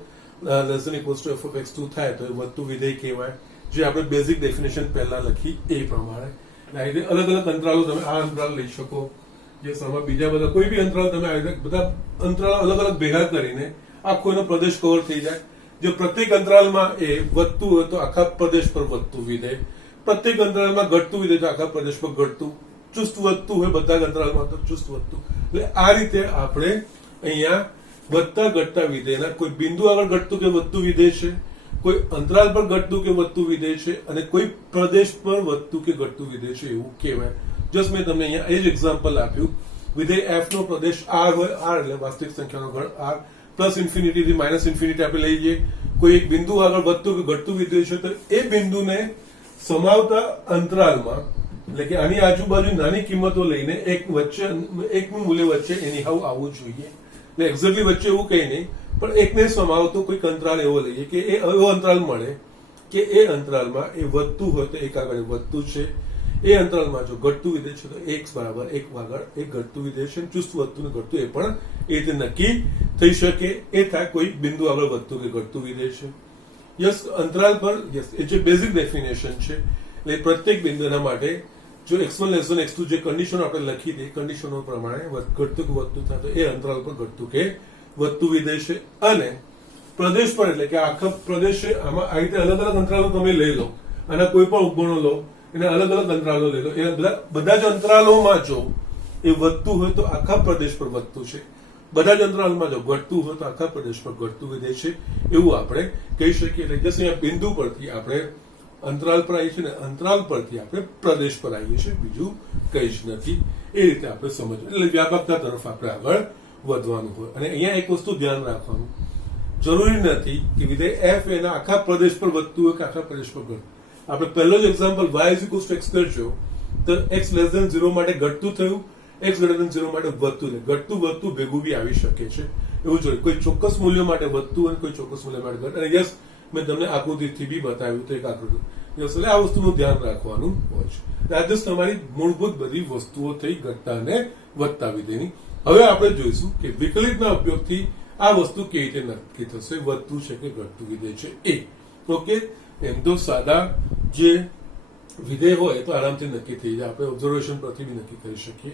equals to f of x2 થાય તો એ વધતું વિધેય કહેવાય. જે આપણે બેઝિક ડેફિનેશન પહેલા લખી એ પ્રમાણે. અલગ અલગ અંતરાલો તમે આ અંતરાલ લઈ શકો. યસ, આમાં બીજા બધા કોઈ બી અંતરાલ તમે બધા અંતરાલ અલગ અલગ ભેગા કરીને આખો એનો પ્રદેશ કવર થઈ જાય. જો પ્રત્યેક અંતરાલમાં એ વધતું હોય તો આખા પ્રદેશ પર વધતું વિધેય, પ્રત્યેક અંતરાલમાં ઘટતું વિધેય તો આખા પ્રદેશ પર ઘટતું, ચુસ્ત વધતું હોય બધા અંતરાલમાં તો ચુસ્ત વધતું. એટલે આ રીતે આપણે અહીંયા વધતા ઘટતા વિધેયના કોઈ બિંદુ આગળ ઘટતું કે વધતું વિધેય છે, કોઈ અંતરાલ પર ઘટતું કે વધતું વિધેય છે, અને કોઈ પ્રદેશ પર વધતું કે ઘટતું વિધેય છે એવું કહેવાય. જસ્ટ મેં તમને અહીંયા એ જ એક્ઝામ્પલ આપ્યું. વિધેય f નો પ્રદેશ r હોય, r એટલે વાસ્તવિક સંખ્યાનો ગણ r, પ્લસ ઇન્ફિનિટી થી માઇનસ ઇન્ફિનિટી આપણે લઈ જઈએ. કોઈ એક બિંદુ આગળ વધતું કે ઘટતું વિધેય છે તો એ બિંદુને સમાવતા અંતરાલમાં એટલે કે આની આજુબાજુ નાની કિંમતો લઈને એકનું મૂલ્ય વચ્ચે એની હાવ આવવું જોઈએ. એટલે એક્ઝેક્ટલી વચ્ચે એવું કઈ નહીં, પણ એકને સમાવતો કોઈક અંતરાલ એવો લઈએ કે એ એવો અંતરાલ મળે કે એ અંતરાલમાં એ વધતું હોય તો એક આગળ વધતું છે, એ અંતરાલમાં જો ઘટતું વિધેય છે તો x બરાબર 1 આગળ એક ઘટતું વિધેય છે. ચુસ્ત વધતું ને ઘટતું એ પણ એ રીતે નક્કી થઈ શકે. એ થાય કોઈ બિંદુ આગળ વધતું કે ઘટતું વિધેય છે. યસ, અંતરાલ પર યસ, એ જે બેઝિક ડેફિનેશન છે એટલે પ્રત્યેક બિંદુના માટે જો x1 x2 જે કન્ડિશનો આપણે લખી દે કન્ડિશનો પ્રમાણે ઘટતું કે વધતું થાય તો એ અંતરાલ પર ઘટતું કે વધતું વિધેય છે. અને પ્રદેશ પર એટલે કે આખા પ્રદેશ છે, આમાં આ રીતે અલગ અલગ અંતરાલો તમે લઈ લો, અને કોઈ પણ ઉપગણો લો, એના અલગ અલગ અંતરાલો લઈ લો, એ બધા જ અંતરાલોમાં જો એ વધતું હોય તો આખા પ્રદેશ પર વધતું છે, બધા જ અંતરાલમાં જો ઘટતું હોય તો આખા પ્રદેશ પર ઘટતું વિધેય છે એવું આપણે કહી શકીએ. એટલે જસ્ટ અહીંયા બિંદુ પરથી આપણે અંતરાલ પર આવીએ છીએ ને અંતરાલ પરથી આપણે પ્રદેશ પર આવીએ છીએ, બીજું કઈ જ નથી. એ રીતે આપણે સમજવું એટલે વ્યાપકતા તરફ આપણે આગળ વધવાનું હોય. અને અહીંયા એક વસ્તુ ધ્યાન રાખવાનું, જરૂરી નથી કે વિધેય f એના આખા પ્રદેશ પર વધતું હોય કે આખા પ્રદેશ પર ઘટતું. આપણે પહેલો જ એક્ઝામ્પલ y x કરજો તો x <0 માટે ઘટતું થયું, x 0 માટે વધતું થયું. ઘટતું વધતું ભેગું બી આવી શકે છે એવું જોઈએ. કોઈ ચોક્કસ મૂલ્ય માટે વધતું અને કોઈ ચોક્કસ મૂલ્ય માટે ઘટ. અને યસ, મેં તમને આકૃતિથી બી બતાવ્યું તો એક આકૃતિ. યસ, એટલે આ વસ્તુનું ધ્યાન રાખવાનું હોય છે. આ જસ્ટ તમારી મૂળભૂત બધી વસ્તુઓ થઈ ઘટતા અને વધતા વિધેયની. હવે આપણે જોઈશું કે વિકલિતના ઉપયોગથી આ વસ્તુ કેવી રીતે નક્કી થશે વધતું છે કે ઘટતું વિધેય છે એ. ઓકે, એમ તો સાદા જે વિધેય હોય તો આરામથી નક્કી થઈ જાય, આપણે ઓબ્ઝર્વેશન પરથી બી નક્કી કરી શકીએ.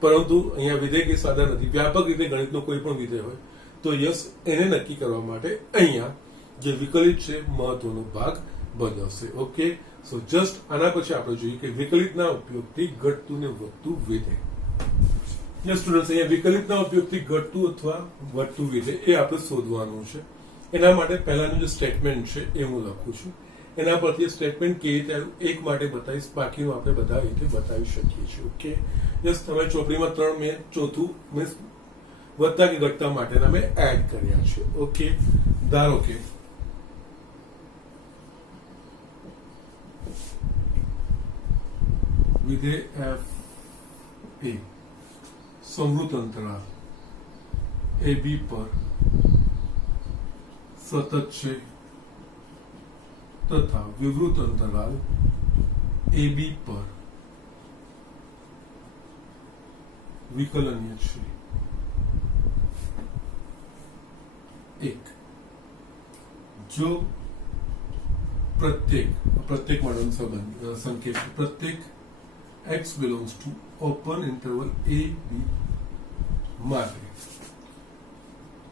પરંતુ અહીંયા વિધેય કે સાદા નથી, વ્યાપક રીતે ગણિતનો કોઈ પણ વિધેય હોય તો યસ, એને નક્કી કરવા માટે અહીંયા જે વિકલિત છે મહત્વનો ભાગ ભજવશે. ઓકે, સો જસ્ટ આના પછી આપણે જોઈએ કે વિકલિતના ઉપયોગથી ઘટતું ને વધતું વિધેય. યસ સ્ટુડન્ટ્સ, અહીંયા વિકલિતના ઉપયોગથી ઘટતું અથવા વધતું વિધેય એ આપણે શોધવાનું છે. એના માટે પહેલાનું જે સ્ટેટમેન્ટ છે એ હું લખું છું. એના પરથી સ્ટેટમેન્ટ કેવી રીતે એક માટે બતાવીશ, બાકીનું આપણે બધા રીતે બતાવી શકીએ છીએ. ઓકે, યસ, તમે ચોપડીમાં 3 મેં ચોથું મીન્સ વધતા કે ઘટતા માટેના મેં એડ કર્યા છે. ઓકે, ધારો કે વિધેય f એ સમૃદ્ધ અંતરાલ ab પર સતત છે તથા વિવૃત અંતરાલ ab પર વિકલનીય છે. એક, જો પ્રત્યેક માટેનો સંબંધ સંકેત છે, પ્રત્યેક x belongs to open interval a b માટે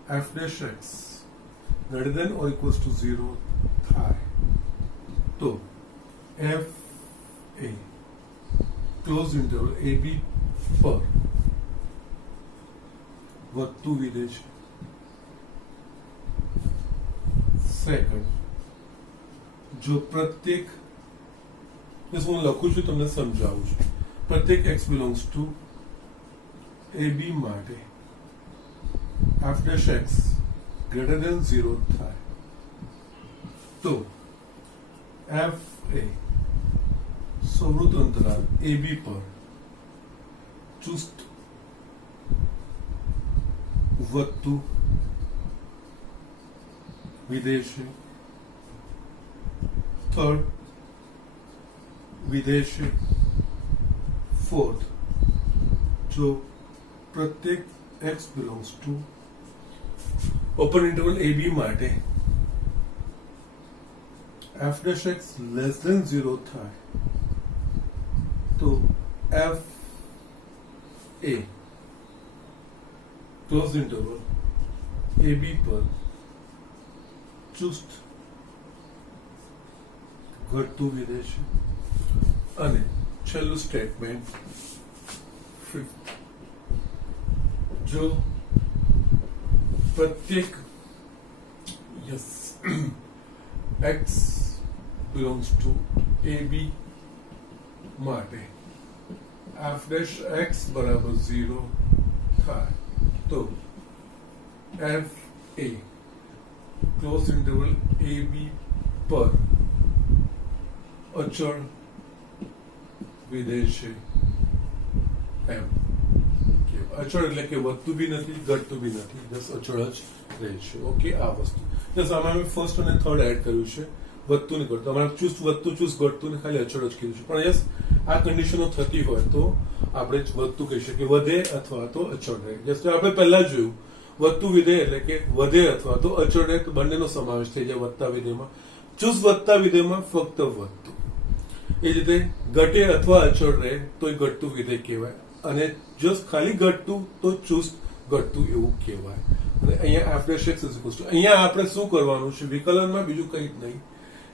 f dash x greater than or equals to 0 થાય તો f a closed interval a b પર વધતું વિધેય છે. સેકન્ડ, જો પ્રત્યેક, હું લખું છું તમને સમજાવું છું, પ્રત્યેક x belongs to ab માટે f dash x greater than 0 થાય તો f a સમૃદ્ધ અંતરાલ ab પર ચુસ્ત વધતું વિધેય છે. થર્ડ વિધેય છે. ફોર્થ, જો પ્રત્યેક x belongs to open interval ab માટે f dash x less than 0 થાય તો f a close interval ab પર ચુસ્ત ઘટતું વિધેય છે. અને છેલ્લું સ્ટેટમેન્ટ, જો પ્રત્યેક x belongs to ab માટે f dash x બરાબર 0 થાય તો f a close interval ab પર અચળ વિધેય છે એમ. અચળ એટલે કે વધતું બી નથી ઘટતું બી નથી, બસ અચળ જ રહે છે. ઓકે, આ વસ્તુ બસ આમાં મેં ફર્સ્ટ અને થર્ડ એડ કર્યું છે, વધતું ને ઘટતું. અમારે ચુસ્ત વધતું ચુસ્ત ઘટતું ને ખાલી અચળ જ કીધું છે. પણ યસ, આ કન્ડિશનો થતી હોય તો આપણે વધતું કહી શકીએ, વધે અથવા તો અચળ રહે. જસ્ટ આપણે પહેલા જોયું વધતું વિધેય એટલે કે વધે અથવા તો અચળ રહે, તો બંનેનો સમાવેશ થઈ જાય વધતા વિધેયમાં. ચુસ્ત વધતા વિધેયમાં ફક્ત વધતું. એ જ રીતે ઘટે અથવા અચળ રહે તો એ ઘટતું વિધેય કહેવાય, અને જસ્ટ ખાલી ઘટતું તો ચુસ્ત ઘટતું એવું કહેવાય. અને અહીંયા f dash x is equals to, અહીંયા આપણે શું કરવાનું છે વિકલનમાં, બીજું કંઈ જ નહીં.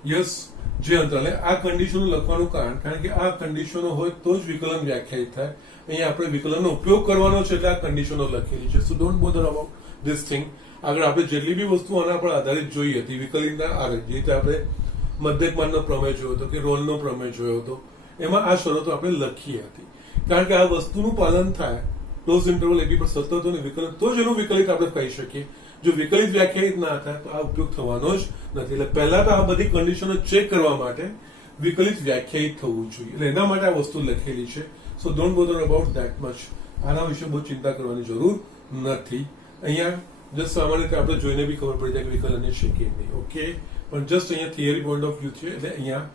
યસ, જે અંતરાલે આ કન્ડિશનો લખવાનું કારણ કે આ કન્ડિશનો હોય તો જ વિકલન વ્યાખ્યાયિત થાય. અહીંયા આપણે વિકલનનો ઉપયોગ કરવાનો છે એટલે આ કન્ડિશનો લખેલી છે. સો don't bother about this thing. આગળ આપણે જેટલી બી વસ્તુ આના પર આધારિત જોઈ હતી વિકલનના આગળ, જે રીતે આપણે મધ્યકમાનનો પ્રમેય જોયો હતો કે રોલનો પ્રમેય જોયો હતો, એમાં આ શરતો આપણે લખી હતી. કારણ કે આ વસ્તુનું પાલન થાય, ક્લોઝ ઇન્ટરવલ ab પર સતત અને વિકલન, તો જ એનું વિકલિત આપણે કહી શકીએ. જો વિકલિત વ્યાખ્યાયિત ના થાય તો આ ઉપયોગ થવાનો જ નથી. એટલે પહેલા તો આ બધી કન્ડિશનો ચેક કરવા માટે વિકલિત વ્યાખ્યાયિત થવું જોઈએ, એટલે એના માટે આ વસ્તુ લખેલી છે. સો don't bother about that much. આના વિશે બહુ ચિંતા કરવાની જરૂર નથી. અહીંયા જસ્ટ સામાન્ય રીતે આપણે જોઈને બી ખબર પડી જાય કે વિકલન છે કે નહીં. ઓકે, પણ જસ્ટ અહીંયા થિયરી પોઈન્ટ ઓફ વ્યૂ છે, એટલે અહીંયા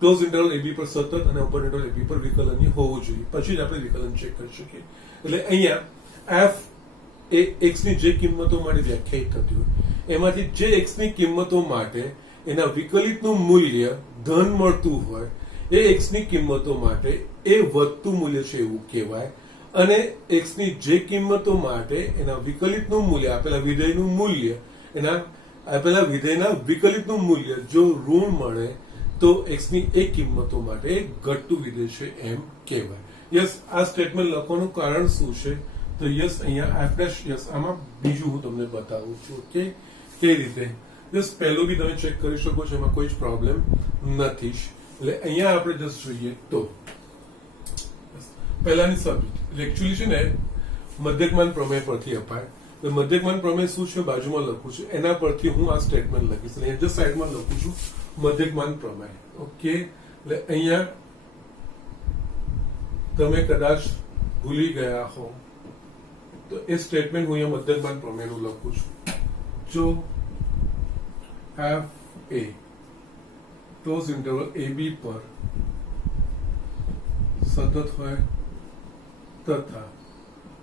ક્લોઝ ઇન્ટરવલ ab પર સતત અને ઓપન ઇન્ટરવલ ab પર વિકલનીય હોવું જોઈએ, પછી જ આપણે વિકલન ચેક કરી શકીએ. એટલે અહીંયા f એ x ની જે કિંમતો માટે વ્યાખ્યાયિત થતી હોય એમાંથી જે x ની કિંમતો માટે એના વિકલિતનું મૂલ્ય ધન મળતું હોય એ x ની કિંમતો માટે એ વધતું મૂલ્ય છે એવું કહેવાય. અને x ની જે કિંમતો માટે એના વિકલિતનું મૂલ્ય, આપેલા વિધેયનું મૂલ્ય, એના આપેલા વિધેયના વિકલિતનું મૂલ્ય જો ઋણ મળે તો x ની એ કિંમતો માટે ઘટતું વિધેય છે એમ કહેવાય. યસ, આ સ્ટેટમેન્ટ લખવાનું કારણ શું છે તો યસ, અહીંયા f dash, યસ, આમાં બીજું હું તમને બતાવું છું કે કઈ રીતે. જસ્ટ પહેલું બી તમે ચેક કરી શકો છો, એમાં કોઈ જ પ્રોબ્લેમ નથી. એટલે અહીંયા આપણે જસ્ટ જોઈએ તો પહેલાની સબ્જેક્ટ એકચ્યુઅલી છે ને મધ્યકમાન પ્રમેય પરથી અપાય. તો મધ્યકમાન પ્રમેય શું છે બાજુમાં લખું છું, એના પરથી હું આ સ્ટેટમેન્ટ લખીશ. અહીંયા જસ્ટ સાઈડમાં લખું છું મધ્યકમાન પ્રમેય. ઓકે, એટલે અહીંયા તમે કદાચ ભૂલી ગયા હો તો એ સ્ટેટમેન્ટ હું અહીંયા મધ્યકમાન પ્રમેયનું લખું છું. જો F A close interval A બી પર સતત હોય તથા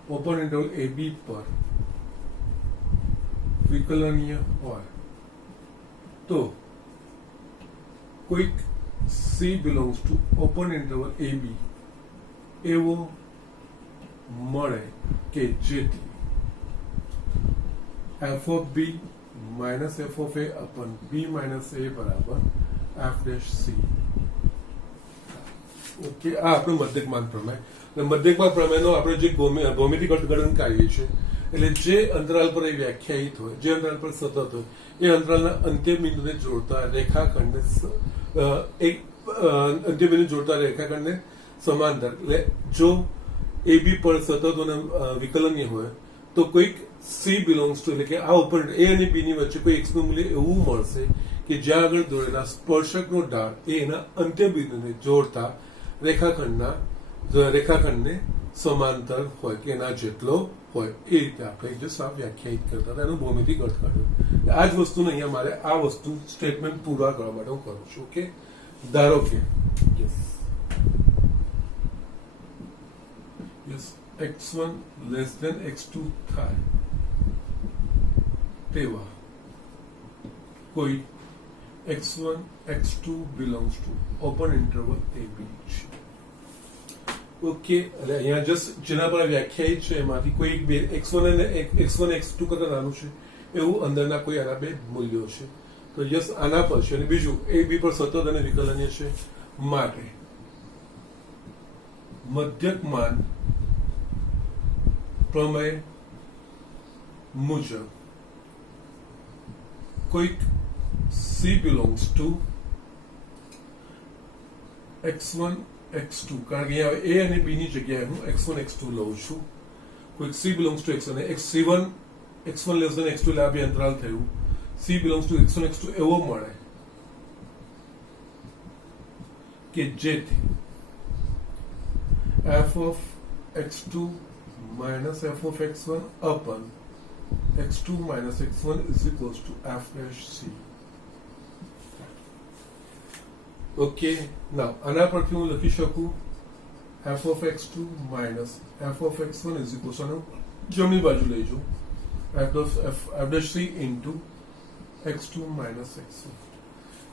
ઓપન ઇન્ટરવલ એ બી પર વિકલનીય હોય તો કોઈક C belongs to open interval A B એવો મળે કે જેથી F of B minus F of A upon B minus A બરાબર એફ ડેશ સી. ઓકે, આ આપણું મધ્યકમાન પ્રમેય. મધ્યકમાન પ્રમેયનો આપણે જે ભૌમિતિક અર્થઘટન કાઢીએ છીએ, એટલે જે અંતરાલ પર એ વ્યાખ્યાયિત હોય, જે અંતરાલ પર સતત હોય, એ અંતરાલના અંત્ય બિંદુને જોડતા રેખાખંડને સમાંતર. એટલે જો એ બી પર સતત અને વિકલનીય હોય તો કોઈક સી બિલોંગ્સ ટુ, એટલે કે આ ઉપર એ અને બી ની વચ્ચે કોઈ એક્સ નું મૂલ્ય એવું મળશે કે જ્યાં આગળ દોરેલા સ્પર્શકનો ઢાળ એ એના અંત્ય બિંદુને જોડતા રેખાખંડને સમાંતર હોય કે એના જેટલો હોય. એ રીતે આપણે જસ્ટ આ વ્યાખ્યાયિત કરતા હતા, એનો ભૌમિતિક અર્થ કાઢ્યો. આ જ વસ્તુને અહીંયા મારે આ વસ્તુ સ્ટેટમેન્ટ પૂરા કરવા માટે હું કરું છું. ઓકે, ધારો કે x1 લેસ ધેન x2 થાય તેવા કોઈ x1 x2 belongs to open interval A B છે. ઓકે, એટલે અહીંયા જસ્ટ જેના પર વ્યાખ્યાયિત છે એમાંથી કોઈ એક બે x1 અને x1 x2 કરતા નાનું છે એવું અંદરના કોઈ આના બે મૂલ્યો છે. તો યસ આના પર છે. અને બીજું એ બી પર સતત અને વિકલનીય છે માટે મધ્યકમાન પ્રમેય મુજબ કોઈક C belongs to x1 x2, કારણ કે અહીંયા a અને b ની જગ્યાએ હું x1 x2 લઉં છું. કોઈક C belongs to x1 x1 less than x2 એટલે આ બે અંતરાલ થયું. C belongs to x1 x2 એવો મળે કે જેથી f of x2 minus f of x1 upon x2 minus x1 is equals to f dash c. Okay, now આના પરથી હું લખી શકું f of x2 minus f of x1 is equals to જમણી બાજુ લઈ જાઉં f dash c into x2 minus x1.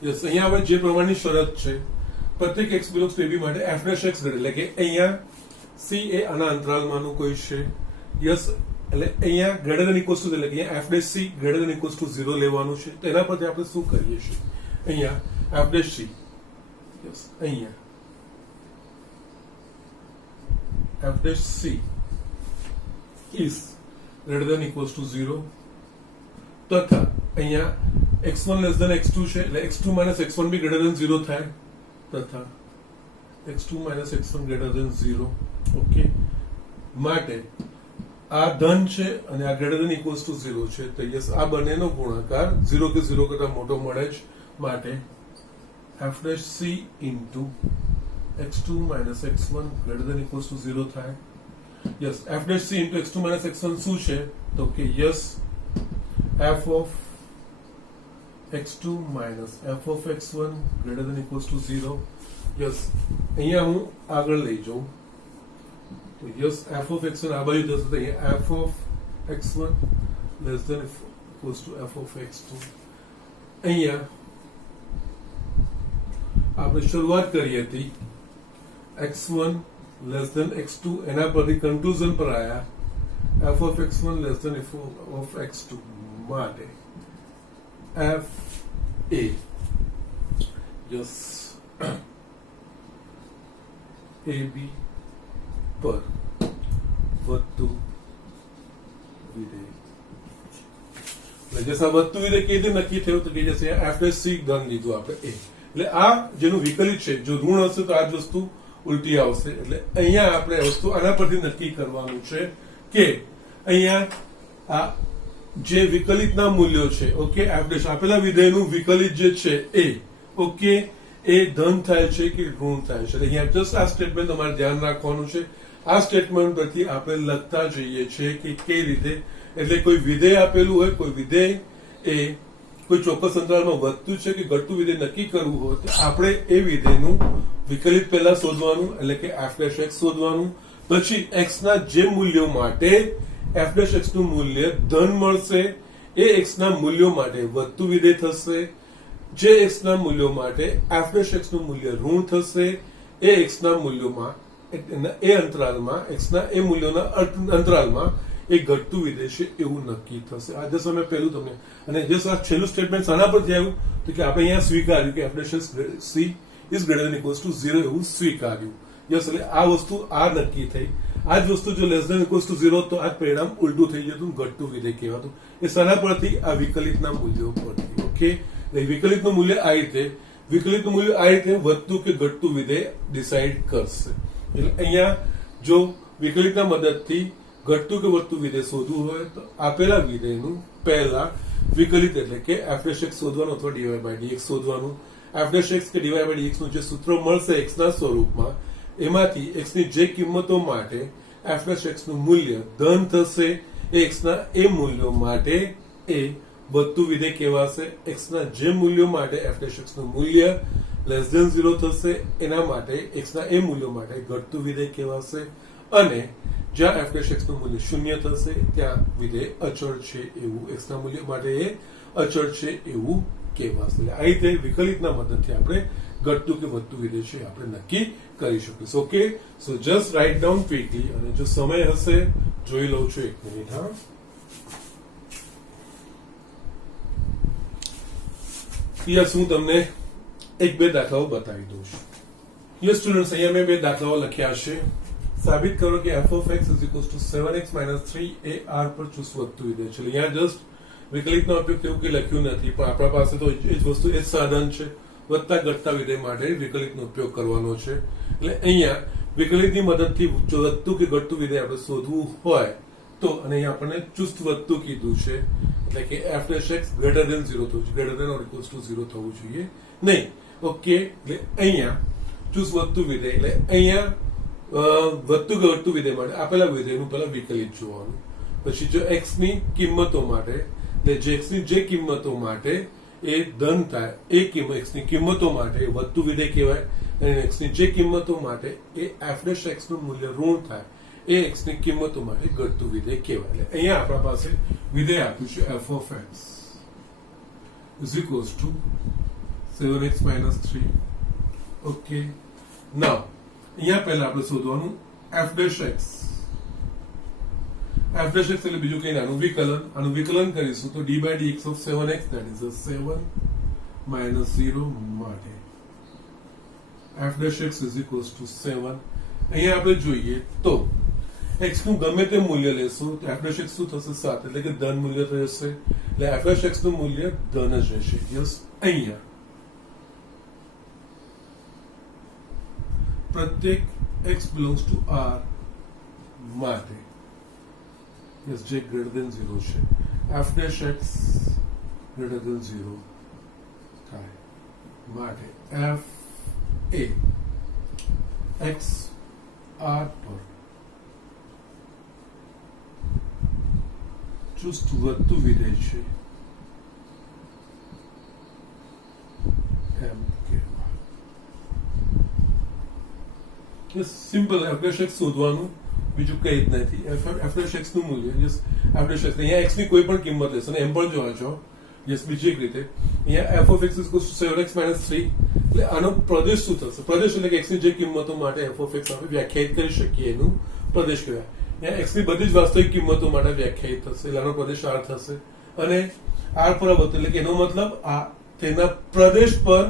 Yes, અહીંયા હવે જે પ્રમાણની શરત છે પ્રત્યેક x belongs to ab માટે f dash x એટલે કે અહીંયા c એ આના અંતરાલમાંનું કોઈ છે. યસ, એટલે અહીંયા ગ્રેટર ધેન ઇક્વલ્સ ટુ એટલે કે અહીંયા f dash c greater than equals to 0 લેવાનું છે. તો એના પરથી આપણે શું કરીએ છીએ, અહીંયા f dash c યસ અહીંયા f dash c is greater than equals to 0 તથા અહીંયા x1 less than x2 છે એટલે x2 minus x1 બી greater than 0 થાય તથા x2 minus x1 greater than 0. Okay, માટે આ ધન છે અને આ greater than equals to 0 છે. તો યસ આ બંનેનો ગુણાકાર 0 કે 0 કરતા મોટો મળે જ માટે f dash c into x2 minus x1 greater than equals to 0 થાય. Yes, f dash c into x2 minus x1 શું છે તો કે yes f of x2 minus f of x1 greater than equals to 0. Yes, અહીંયા હું આગળ લઈ જાઉં તો યસ f of x1 આ બાજુ જશે તો અહીંયા f of x1 less than equals to f of x2. અહીંયા આપણે શરૂઆત કરી હતી x1 less than x2 એના પરથી કન્ક્લુઝન પર આયા f of x1 less than f of x2 માટે f a યસ ab પર વધતું વિધેય. જૈસે આ વધતું વિધેય કેવી રીતે નક્કી થયું તો કે જૈસે f'(c) ધન લીધું આપણે a, એટલે આ જેનું વિકલિત છે જો ઋણ હશે તો આ જ વસ્તુ ઉલટી આવશે, એટલે અહીંયા આપણે વસ્તુ આના પરથી નક્કી કરવાનું છે કે અહીંયા આ જે વિકલિતના મૂલ્યો છે ઓકે f' આપેલા વિધેયનું વિકલિત જે છે એ ઓકે એ ધન થાય છે કે ઋણ થાય છે. અહીંયા જસ્ટ આ સ્ટેટમેન્ટ તમારે ધ્યાન રાખવાનું છે. આ સ્ટેટમેન્ટ પરથી આપણે લખતા જઈએ છીએ કે કઈ રીતે, એટલે કોઈ વિધેય આપેલું હોય, કોઈ વિધેય એ કોઈ ચોક્કસ અંતરાલમાં વધતું છે કે ઘટતું વિધેય નક્કી કરવું હોય તો આપણે એ વિધેયનું વિકલિત પહેલા શોધવાનું, એટલે કે f' શોધવાનું. પછી x ના જે મૂલ્યો માટે f' નું મૂલ્ય ધન મળશે એ x ના મૂલ્યો માટે વધતું વિધેય થશે, જે x ના મૂલ્યો માટે f' નું મૂલ્ય ઋણ થશે એ x ના મૂલ્યોમાં એ અંતરાલમાં x ના એ મૂલ્યોના અંતરાલમાં એ ઘટતું વિધેય છે એવું નક્કી થશે. આ જસ્ટ અમે પહેલું તમને અને જસ્ટ આ છેલ્લું સ્ટેટમેન્ટ શાના પરથી આવ્યું તો કે આપણે અહીંયા સ્વીકાર્યું કે f'(c) is greater than equals to 0 એવું સ્વીકાર્યું. યસ, એટલે આ વસ્તુ આ નક્કી થઈ. આ જ વસ્તુ જો લેસ ધેન ઇક્વલ્સ ટુ 0 તો આ પરિણામ ઉલટું થઈ જતું, ઘટતું વિધેય કહેવાતું. એ શાના પરથી? આ વિકલિતના મૂલ્યો પરથી. ઓકે, વિકલિતનું મૂલ્ય આ રીતે, વિકલિતનું મૂલ્ય આ રીતે વધતું કે ઘટતું વિધેય ડિસાઈડ કરશે. એટલે અહીંયા જો વિકલિતના મદદથી ઘટતું કે વધતું વિધેય શોધવું હોય તો આપેલા વિધેયનું પહેલા વિકલિત એટલે કે f' શોધવાનું અથવા dy/dx શોધવાનું. f' કે dy/dx નું જે સૂત્ર મળશે x ના સ્વરૂપમાં એમાંથી x ની જે કિંમતો માટે f' નું મૂલ્ય ધન થશે એ x ના એ મૂલ્યો માટે એ વધતું વિધેય કહેવાશે. x ના જે મૂલ્યો માટે f' નું મૂલ્ય લેસ ધેન 0 થશે એના માટે x ના એ મૂલ્યો માટે ઘટતું વિધેય કહેવાશે. અને જ્યાં f' નું મૂલ્ય 0 થશે ત્યાં વિધેય અચળ છે એવું, x ના મૂલ્ય માટે એ અચળ છે એવું કહેવાશે. આ રીતે વિકલિતના મદદથી આપણે ઘટતું કે વધતું વિધેય છે આપણે નક્કી કરી શકીશું. ઓકે, સો જસ્ટ રાઇટ ડાઉન ક્વિકલી, અને જો સમય હશે જોઈ લઉં છું 1 મિનિટ. હા, યસ, હું તમને 1-2 દાખલાઓ બતાવી દઉં છું. યસ સ્ટુડન્ટ્સ, અહીંયા મેં 2 દાખલાઓ લખ્યા છે. સાબિત કરો કે f(x) = 7x - 3 એ r પર ચુસ્ત વધતું વિધેય છે. અહીંયા જસ્ટ વિકલિતનો ઉપયોગ તેવું કંઈ લખ્યું નથી, પણ આપણા પાસે તો એ જ વસ્તુ, એ જ સાધન છે. વધતા ઘટતા વિધેય માટે વિકલિતનો ઉપયોગ કરવાનો છે. એટલે અહીંયા વિકલિતની મદદથી વધતું કે ઘટતું વિધેય આપણે શોધવું હોય તો, અને અહીંયા આપણને ચુસ્ત વધતું કીધું છે, એટલે કે f' ગ્રેટર ધેન 0 થવું જોઈએ, greater than or equals to 0 થવું જોઈએ નહીં. ઓકે, એટલે અહીંયા ચુસ્ત વધતું વિધેય, એટલે અહીંયા વધતું કે ઘટતું વિધેય માટે આપેલા વિધેયનું પહેલા વિકલિત જોવાનું. પછી જો x ની કિંમતો માટે, એટલે જે x ની જે કિંમતો માટે એ ધન થાય એ x ની કિંમતો માટે વધતું વિધેય કહેવાય, અને x ની જે કિંમતો માટે એ f' નું મૂલ્ય ઋણ થાય એ x ની કિંમતો માટે ઘટતું વિધેય કહેવાય. એટલે અહીંયા આપણા પાસે વિધેય આપ્યું છે f(x) = 7x - 3. ઓકે, નાઉ અહીંયા પહેલા આપણે શોધવાનું f'(x). f' એટલે બીજું કઈ આનું વિકલન, આનું વિકલન કરીશું તો d/dx of 7x, that is 7 - 0 માટે f'(x) = 7. અહીંયા આપણે જોઈએ તો x નું ગમે તે મૂલ્ય લેશું તો f'(x) શું થશે? 7, એટલે કે ધન મૂલ્ય થશે. એટલે f'(x) નું મૂલ્ય ધન જ રહેશે. યસ, અહીંયા પ્રત્યેક x belongs to r માટે યસ જે ગ્રેટર ધેન 0 છે f'(x) ગ્રેટર ધેન 0 થાય માટે f એ x r પર ચુસ્ત વધતું વિધેય છે એમ કહેવાય. સિમ્પલ f'(x) શોધવાનું, બીજું કઈ જ નથી. f'(x) નું મૂલ્ય યસ f'(x) અહીંયા x ની કોઈ પણ કિંમત લેશે, અને એમ પણ જોવા છો યસ બીજી એક રીતે અહીંયા f(x) = 7x - 3. એટલે આનો પ્રદેશ શું થશે? પ્રદેશ એટલે કે x ની જે કિંમતો માટે f(x) આપણે વ્યાખ્યાયિત કરી શકીએ એનું પ્રદેશ કહેવાય. અહીંયા x ની બધી જ વાસ્તવિક કિંમતો માટે વ્યાખ્યાયિત થશે એટલે આનો પ્રદેશ r થશે. અને r પર વધતું એટલે કે એનો મતલબ આ તેના પ્રદેશ પર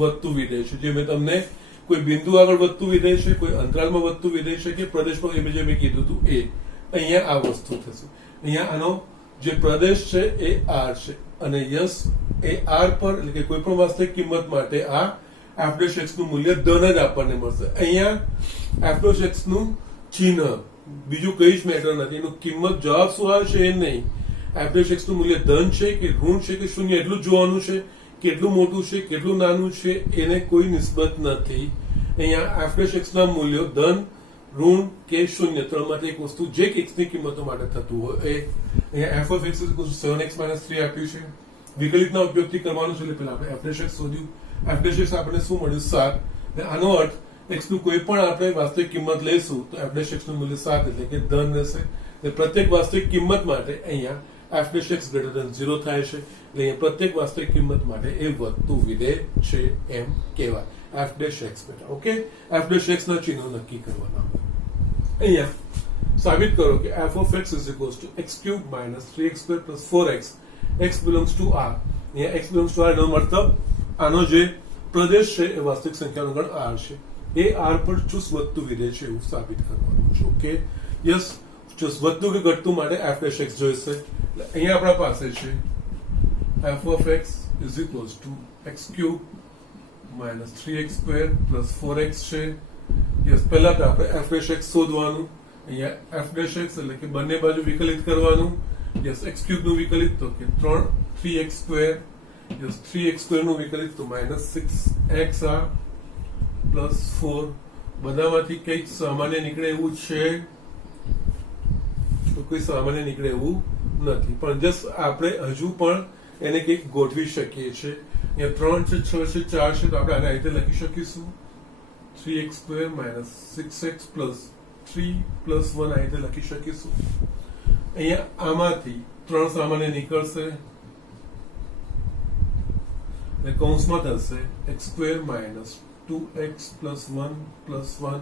વધતું વિધેય છે. જે મેં તમને કોઈ બિંદુ આગળ વધતું વિધેય છે, કોઈ અંતરાલમાં વધતું વિધેય છે કે પ્રદેશમાં, એ જે મેં કીધું હતું એ અહીંયા આ વસ્તુ થશે. અહીંયા આનો જે પ્રદેશ છે એ આર છે અને યસ એ આર પર એટલે કે કોઈ પણ વાસ્તવિક કિંમત માટે આ એફ ડેશ એક્સ નું મૂલ્ય ધન જ આપણને મળશે. અહીંયા એફ ડેશ એક્સ નું ચિહ્ન બીજું કઈ જ મેટર નથી, એનું કિંમત જવાબ શું આવે છે એ નહીં. એફ ડેશ એક્સ નું મૂલ્ય ધન છે કે ઋણ છે કે શૂન્ય એટલું જ જોવાનું છે. કેટલું મોટું છે કેટલું નાનું છે એને કોઈ નિસ્બત નથી. અહીંયા એફ ડેશ એક્સ ના મૂલ્યો ધન ઋણ કે શૂન્ય ત્રણમાંથી એક વસ્તુ જે એક્સ ની કિંમતો માટે થતું હોય એ. અહીંયા એફ ઓફ એક્સ 7x - 3 આપ્યું છે. વિકલિતના ઉપયોગથી કરવાનું છે એટલે પેલા આપણે એફ ડેશ એક્સ શોધ્યું. એફ ડેશ એક્સ આપણને શું મળ્યું 7. આનો અર્થ એક્સ નું કોઈ પણ આપણે વાસ્તવિક કિંમત લઈશું તો એફ ડેશ એક્સ નું મૂલ્ય 7 એટલે કે ધન રહેશે. પ્રત્યેક વાસ્તવિક કિંમત માટે અહીંયા એફ ડેશ એક્સ > 0 થાય છે એટલે અહીંયા પ્રત્યેક વાસ્તવિક કિંમત માટે એ વધતું વિધેય છે એમ કહેવાય. એફ ડેશ એક્સ બેટા ઓકે. એફ ડેશ એક્સ ના ચિહ્નો નક્કી કરવાના. અહીંયા સાબિત કરો કે f of x is equals to x³ - 3x² + 4x x belongs to r. અહીંયા x belongs to r નો મતલબ આનો જે પ્રદેશ છે એ વાસ્તવિક સંખ્યાનો ગણ r છે. એ r પર ચુસ્ત વધતું વિધેય છે એવું સાબિત કરવાનું છે. ઓકે યસ ચુસ્ત વધતું કે ઘટતું માટે f dash x જોઈશે. એટલે અહીંયા આપણા પાસે છે f of x is equals to x³ - 3x² + 4x છે. યસ પહેલા તો આપણે f dash x શોધવાનું. અહીંયા f dash x એટલે કે બંને બાજુ વિકલિત કરવાનું. યસ x³ નું વિકલિત તો કે 3x². યસ 3x² નું વિકલિત તો -6xr + 4. બધામાંથી કંઈક સામાન્ય નીકળે એવું છે તો કોઈ સામાન્ય નીકળે એવું નથી, પણ જસ્ટ આપણે હજુ પણ એને કંઈક ગોઠવી શકીએ છીએ. અહીંયા 3 છે 6 છે 4 છે તો આપણે આને આ રીતે લખી શકીશું 3x² - 6x + 3 + 1 આ રીતે લખી શકીશું. અહીંયા આમાંથી 3 સામાન્ય નીકળશે એટલે કૌંસમાં થશે x² - 2x + 1 + 1.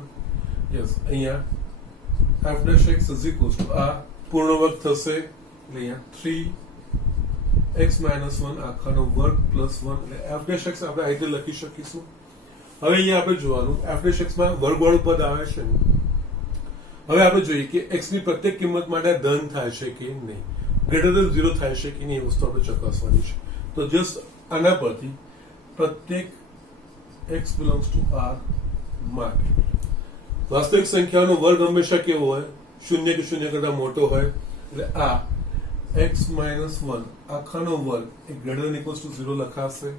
યસ અહીંયા f dash x is equals to આ પૂર્ણ વર્ગ થશે એટલે અહીંયા 3x - 1 આખાનો વર્ગ + 1 એટલે f dash x આપણે આ રીતે લખી શકીશું. હવે અહીંયા આપણે જોવાનું f dash x માં વર્ગવાળું પદ આવે છે ને. હવે આપણે જોઈએ કે x ની પ્રત્યેક કિંમત માટે ધન થાય છે કે નહીં, >0 થાય છે કે નહીં એ વસ્તુ આપણે ચકાસવાની છે. તો જસ્ટ આના પરથી પ્રત્યેક x belongs to r માટે વાસ્તવિક સંખ્યાનો વર્ગ હંમેશા કેવો હોય શૂન્ય કે શૂન્ય કરતા મોટો હોય એટલે આ x - 1 આખાનો વર્ગ એ > 0 લખાશે.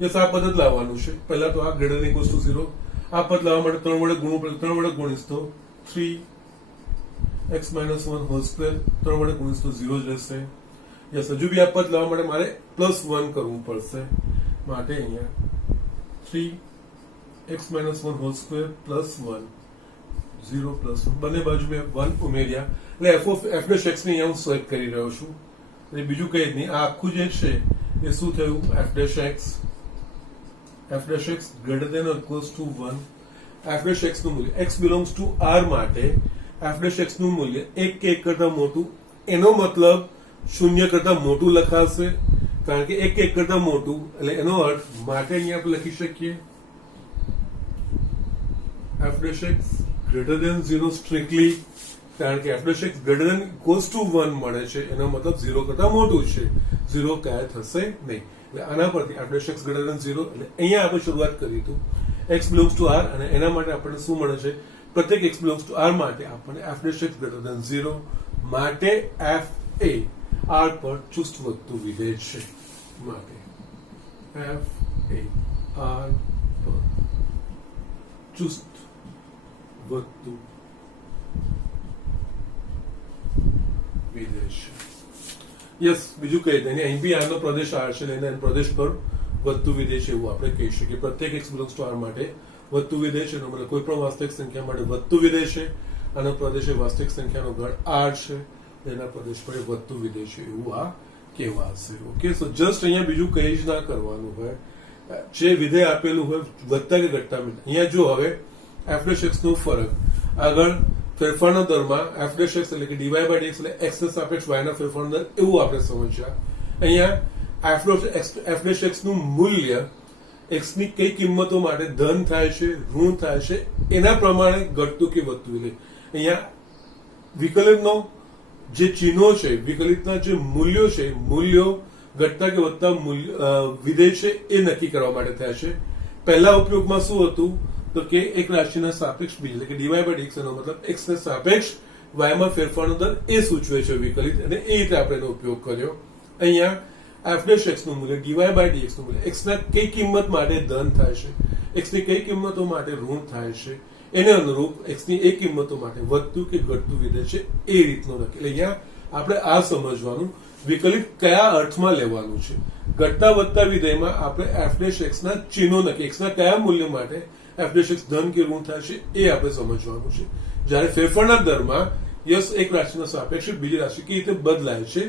યસ આ પદ જ લાવવાનું છે. પહેલા તો આ > 0 આ પદ લાવવા માટે 3 વડે ગુણવું પડે. 3 વડે ગુણીશ તો 3x - 1 હોલ સ્ક્વેર 3 વડે ગુણીશ તો 0 જ રહેશે. યસ હજુ બી આ પદ લાવવા માટે મારે +1 કરવું પડશે માટે અહીંયા 3x - 1 હોલ સ્ક્વેર +1 0 + 1 બંને બાજુ મેં 1 ઉમેર્યા એટલે f dash x ને અહીંયા હું સેટ કરી રહ્યો છું. એટલે બીજું કંઈ જ નહીં. આ આખું જે છે એ શું થયું f dash x > 1. f dash x નું મૂલ્ય x belongs to r માટે f dash x નું મૂલ્ય 1 કે 1 કરતા મોટું એનો મતલબ 0 કરતા મોટું લખાશે કારણ કે 1 કે 1 કરતા મોટું એટલે એનો અર્થ માટે અહીંયા આપણે લખી શકીએ f dash x > 0 સ્ટ્રિક્ટલી કારણ કે f dash x > = 1 મળે છે એનો મતલબ 0 કરતા મોટું છે. 0 ક્યાંય થશે નહીં એટલે આના પરથી f dash x > 0 એટલે અહીંયા આપણે શરૂઆત કરી હતું x belongs to r અને એના માટે આપણને શું મળે છે પ્રત્યેક x belongs to r માટે આપણને f dash x > 0 માટે f એ r પર ચુસ્ત વધતું વિધેય છે માટે f એ r પર ચુસ્ત વધતું વિધેય છે. યસ બીજું કહી દઈએ અહીં બી આનો પ્રદેશ r છે એટલે એના પ્રદેશ પર વધતું વિધેય છે એવું આપણે કહી શકીએ. પ્રત્યેક x belongs to r માટે વધતું વિધેય છે મતલબ કોઈ પણ વાસ્તવિક સંખ્યા માટે વધતું વિધેય છે. આનો પ્રદેશ એ વાસ્તવિક સંખ્યાનો ગણ r છે એના પ્રદેશ પર વધતું વિધેય છે એવું આ કહેવાશે. ઓકે સો જસ્ટ અહીંયા બીજું કંઈ જ ના કરવાનું હોય. જે વિધેય આપેલું હોય વધતા કે ઘટતા અહીંયા જો હવે f dash x નો ફરક આગળ ફેરફારના દરમાં f dash x એટલે કે dy/dx એટલે x ના સાપેક્ષ y ના ફેરફારનો દર એવું આપણે સમજ્યા. અહીંયા f dash x નું મૂલ્ય x ની કઈ કિંમતો માટે ધન થાય છે ઋણ થાય છે એના પ્રમાણે ઘટતું કે વધતું વિધેય. અહીંયા વિકલનનો જે ચિહ્નો છે, વિકલિતના જે મૂલ્યો છે, મૂલ્યો ઘટતા કે વધતા વિધેય છે એ નક્કી કરવા માટે થયા છે. પહેલા ઉપયોગમાં શું હતું તો કે એક રાશિના સાપેક્ષ બીજ એટલે કે ડીવાય બાય ડીએક્સ એનો મતલબ એક્સ ને સાપેક્ષ વાયમાં ફેરફારનો દર એ સૂચવે છે વિકલિત, અને એ રીતે આપણે એનો ઉપયોગ કર્યો. અહીંયા એફ ડેશ એક્સ નું મૂલ્ય ડીવાય બાય ડીએક્સ નું મૂલ્ય એક્સ ના કઈ કિંમત માટે ધન થાય છે, એક્સ ની કઈ કિંમતો માટે ઋણ થાય છે, એને અનુરૂપ એક્સ ની એ કિંમતો માટે વધતું કે ઘટતું વિધેય છે એ રીતનું લખી. એટલે અહીંયા આપણે આ સમજવાનું વિકલિત કયા અર્થમાં લેવાનું છે. ઘટતા વધતા વિધેયમાં આપણે એફ ડેશ એક્સ ના ચિહ્નો નક્કી, એક્સ ના કયા મૂલ્ય માટે એફ ડેશ એક્સ ધન કે ઋણ થાય છે એ આપણે સમજવાનું છે. જ્યારે ફેરફારના દરમાં યસ એક રાશિના સાપેક્ષે બીજી રાશિ કઈ રીતે બદલાય છે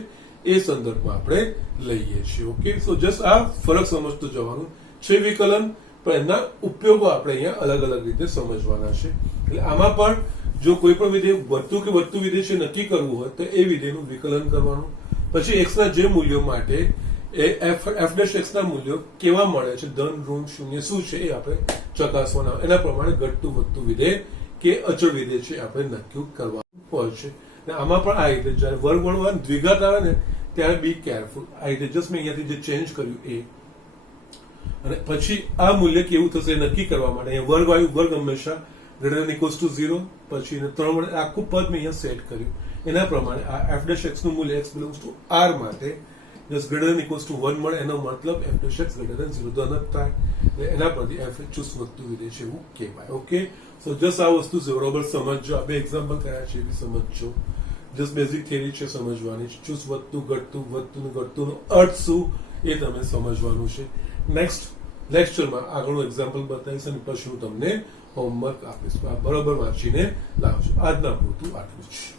એ સંદર્ભમાં આપણે લઈએ છીએ. ઓકે, સો જસ્ટ આ ફરક સમજતું જવાનું છે વિકલન, પણ એના ઉપયોગો આપણે અહીંયા અલગ અલગ રીતે સમજવાના છે. એટલે આમાં પણ જો કોઈ પણ વિધેય વધતું કે વધતું વિધેય છે નક્કી કરવું હોય તો એ વિધેયનું વિકલન કરવાનું. પછી એક્સ ના જે મૂલ્યો માટે એફ ડેશ એક્સ ના મૂલ્યો કેવા મળે છે, ધન ઋણ શૂન્ય શું છે એ આપણે ચકાસવાના. એના પ્રમાણે ઘટતું વધતું વિધેય કે અચળ વિધેય છે આપણે નક્કી કરવાનું હોય છે. આમાં પણ આ રીતે જયારે વર્ગ ગણવાનું દ્વિઘાત આવે ને ત્યારે બી કેરફુલ. આ રીતે જસ્ટ મેં અહીંયાથી જે ચેન્જ કર્યું એ, અને પછી આ મૂલ્ય કેવું થશે એ નક્કી કરવા માટે અહીંયા વર્ગ આવ્યું, વર્ગ હંમેશા ગ્રેટર ધેન ઇક્વલ્સ ટુ 0, પછી 3 વડે આખું પદ મેં અહીંયા સેટ કર્યું. એના પ્રમાણે આ એફ ડેશ એક્સ નું મૂલ્ય એક્સ બિલોંગ્સ ટુ આર માટે just greater than equals to 1 મળે, એનો મતલબ f dash x greater than 0 ધન જ થાય. એના પરથી એફ ચૂસ વધતું વિધેય છે એવું કહેવાય. ઓકે, સો જસ્ટ આ વસ્તુ બરોબર સમજજો. આ બે એક્ઝામ્પલ કયા છે એ સમજજો. જસ્ટ બેઝિક થિયરી છે સમજવાની. ચૂસ વધતું ઘટતું, વધતું ને ઘટતું નો અર્થ શું એ તમે સમજવાનું છે. નેક્સ્ટ લેક્ચરમાં આગળનું એક્ઝામ્પલ બતાવીશ અને પછી હું તમને હોમવર્ક આપીશ. આ બરોબર વાંચીને લાવજો. આજના પૂરતું આટલું જ.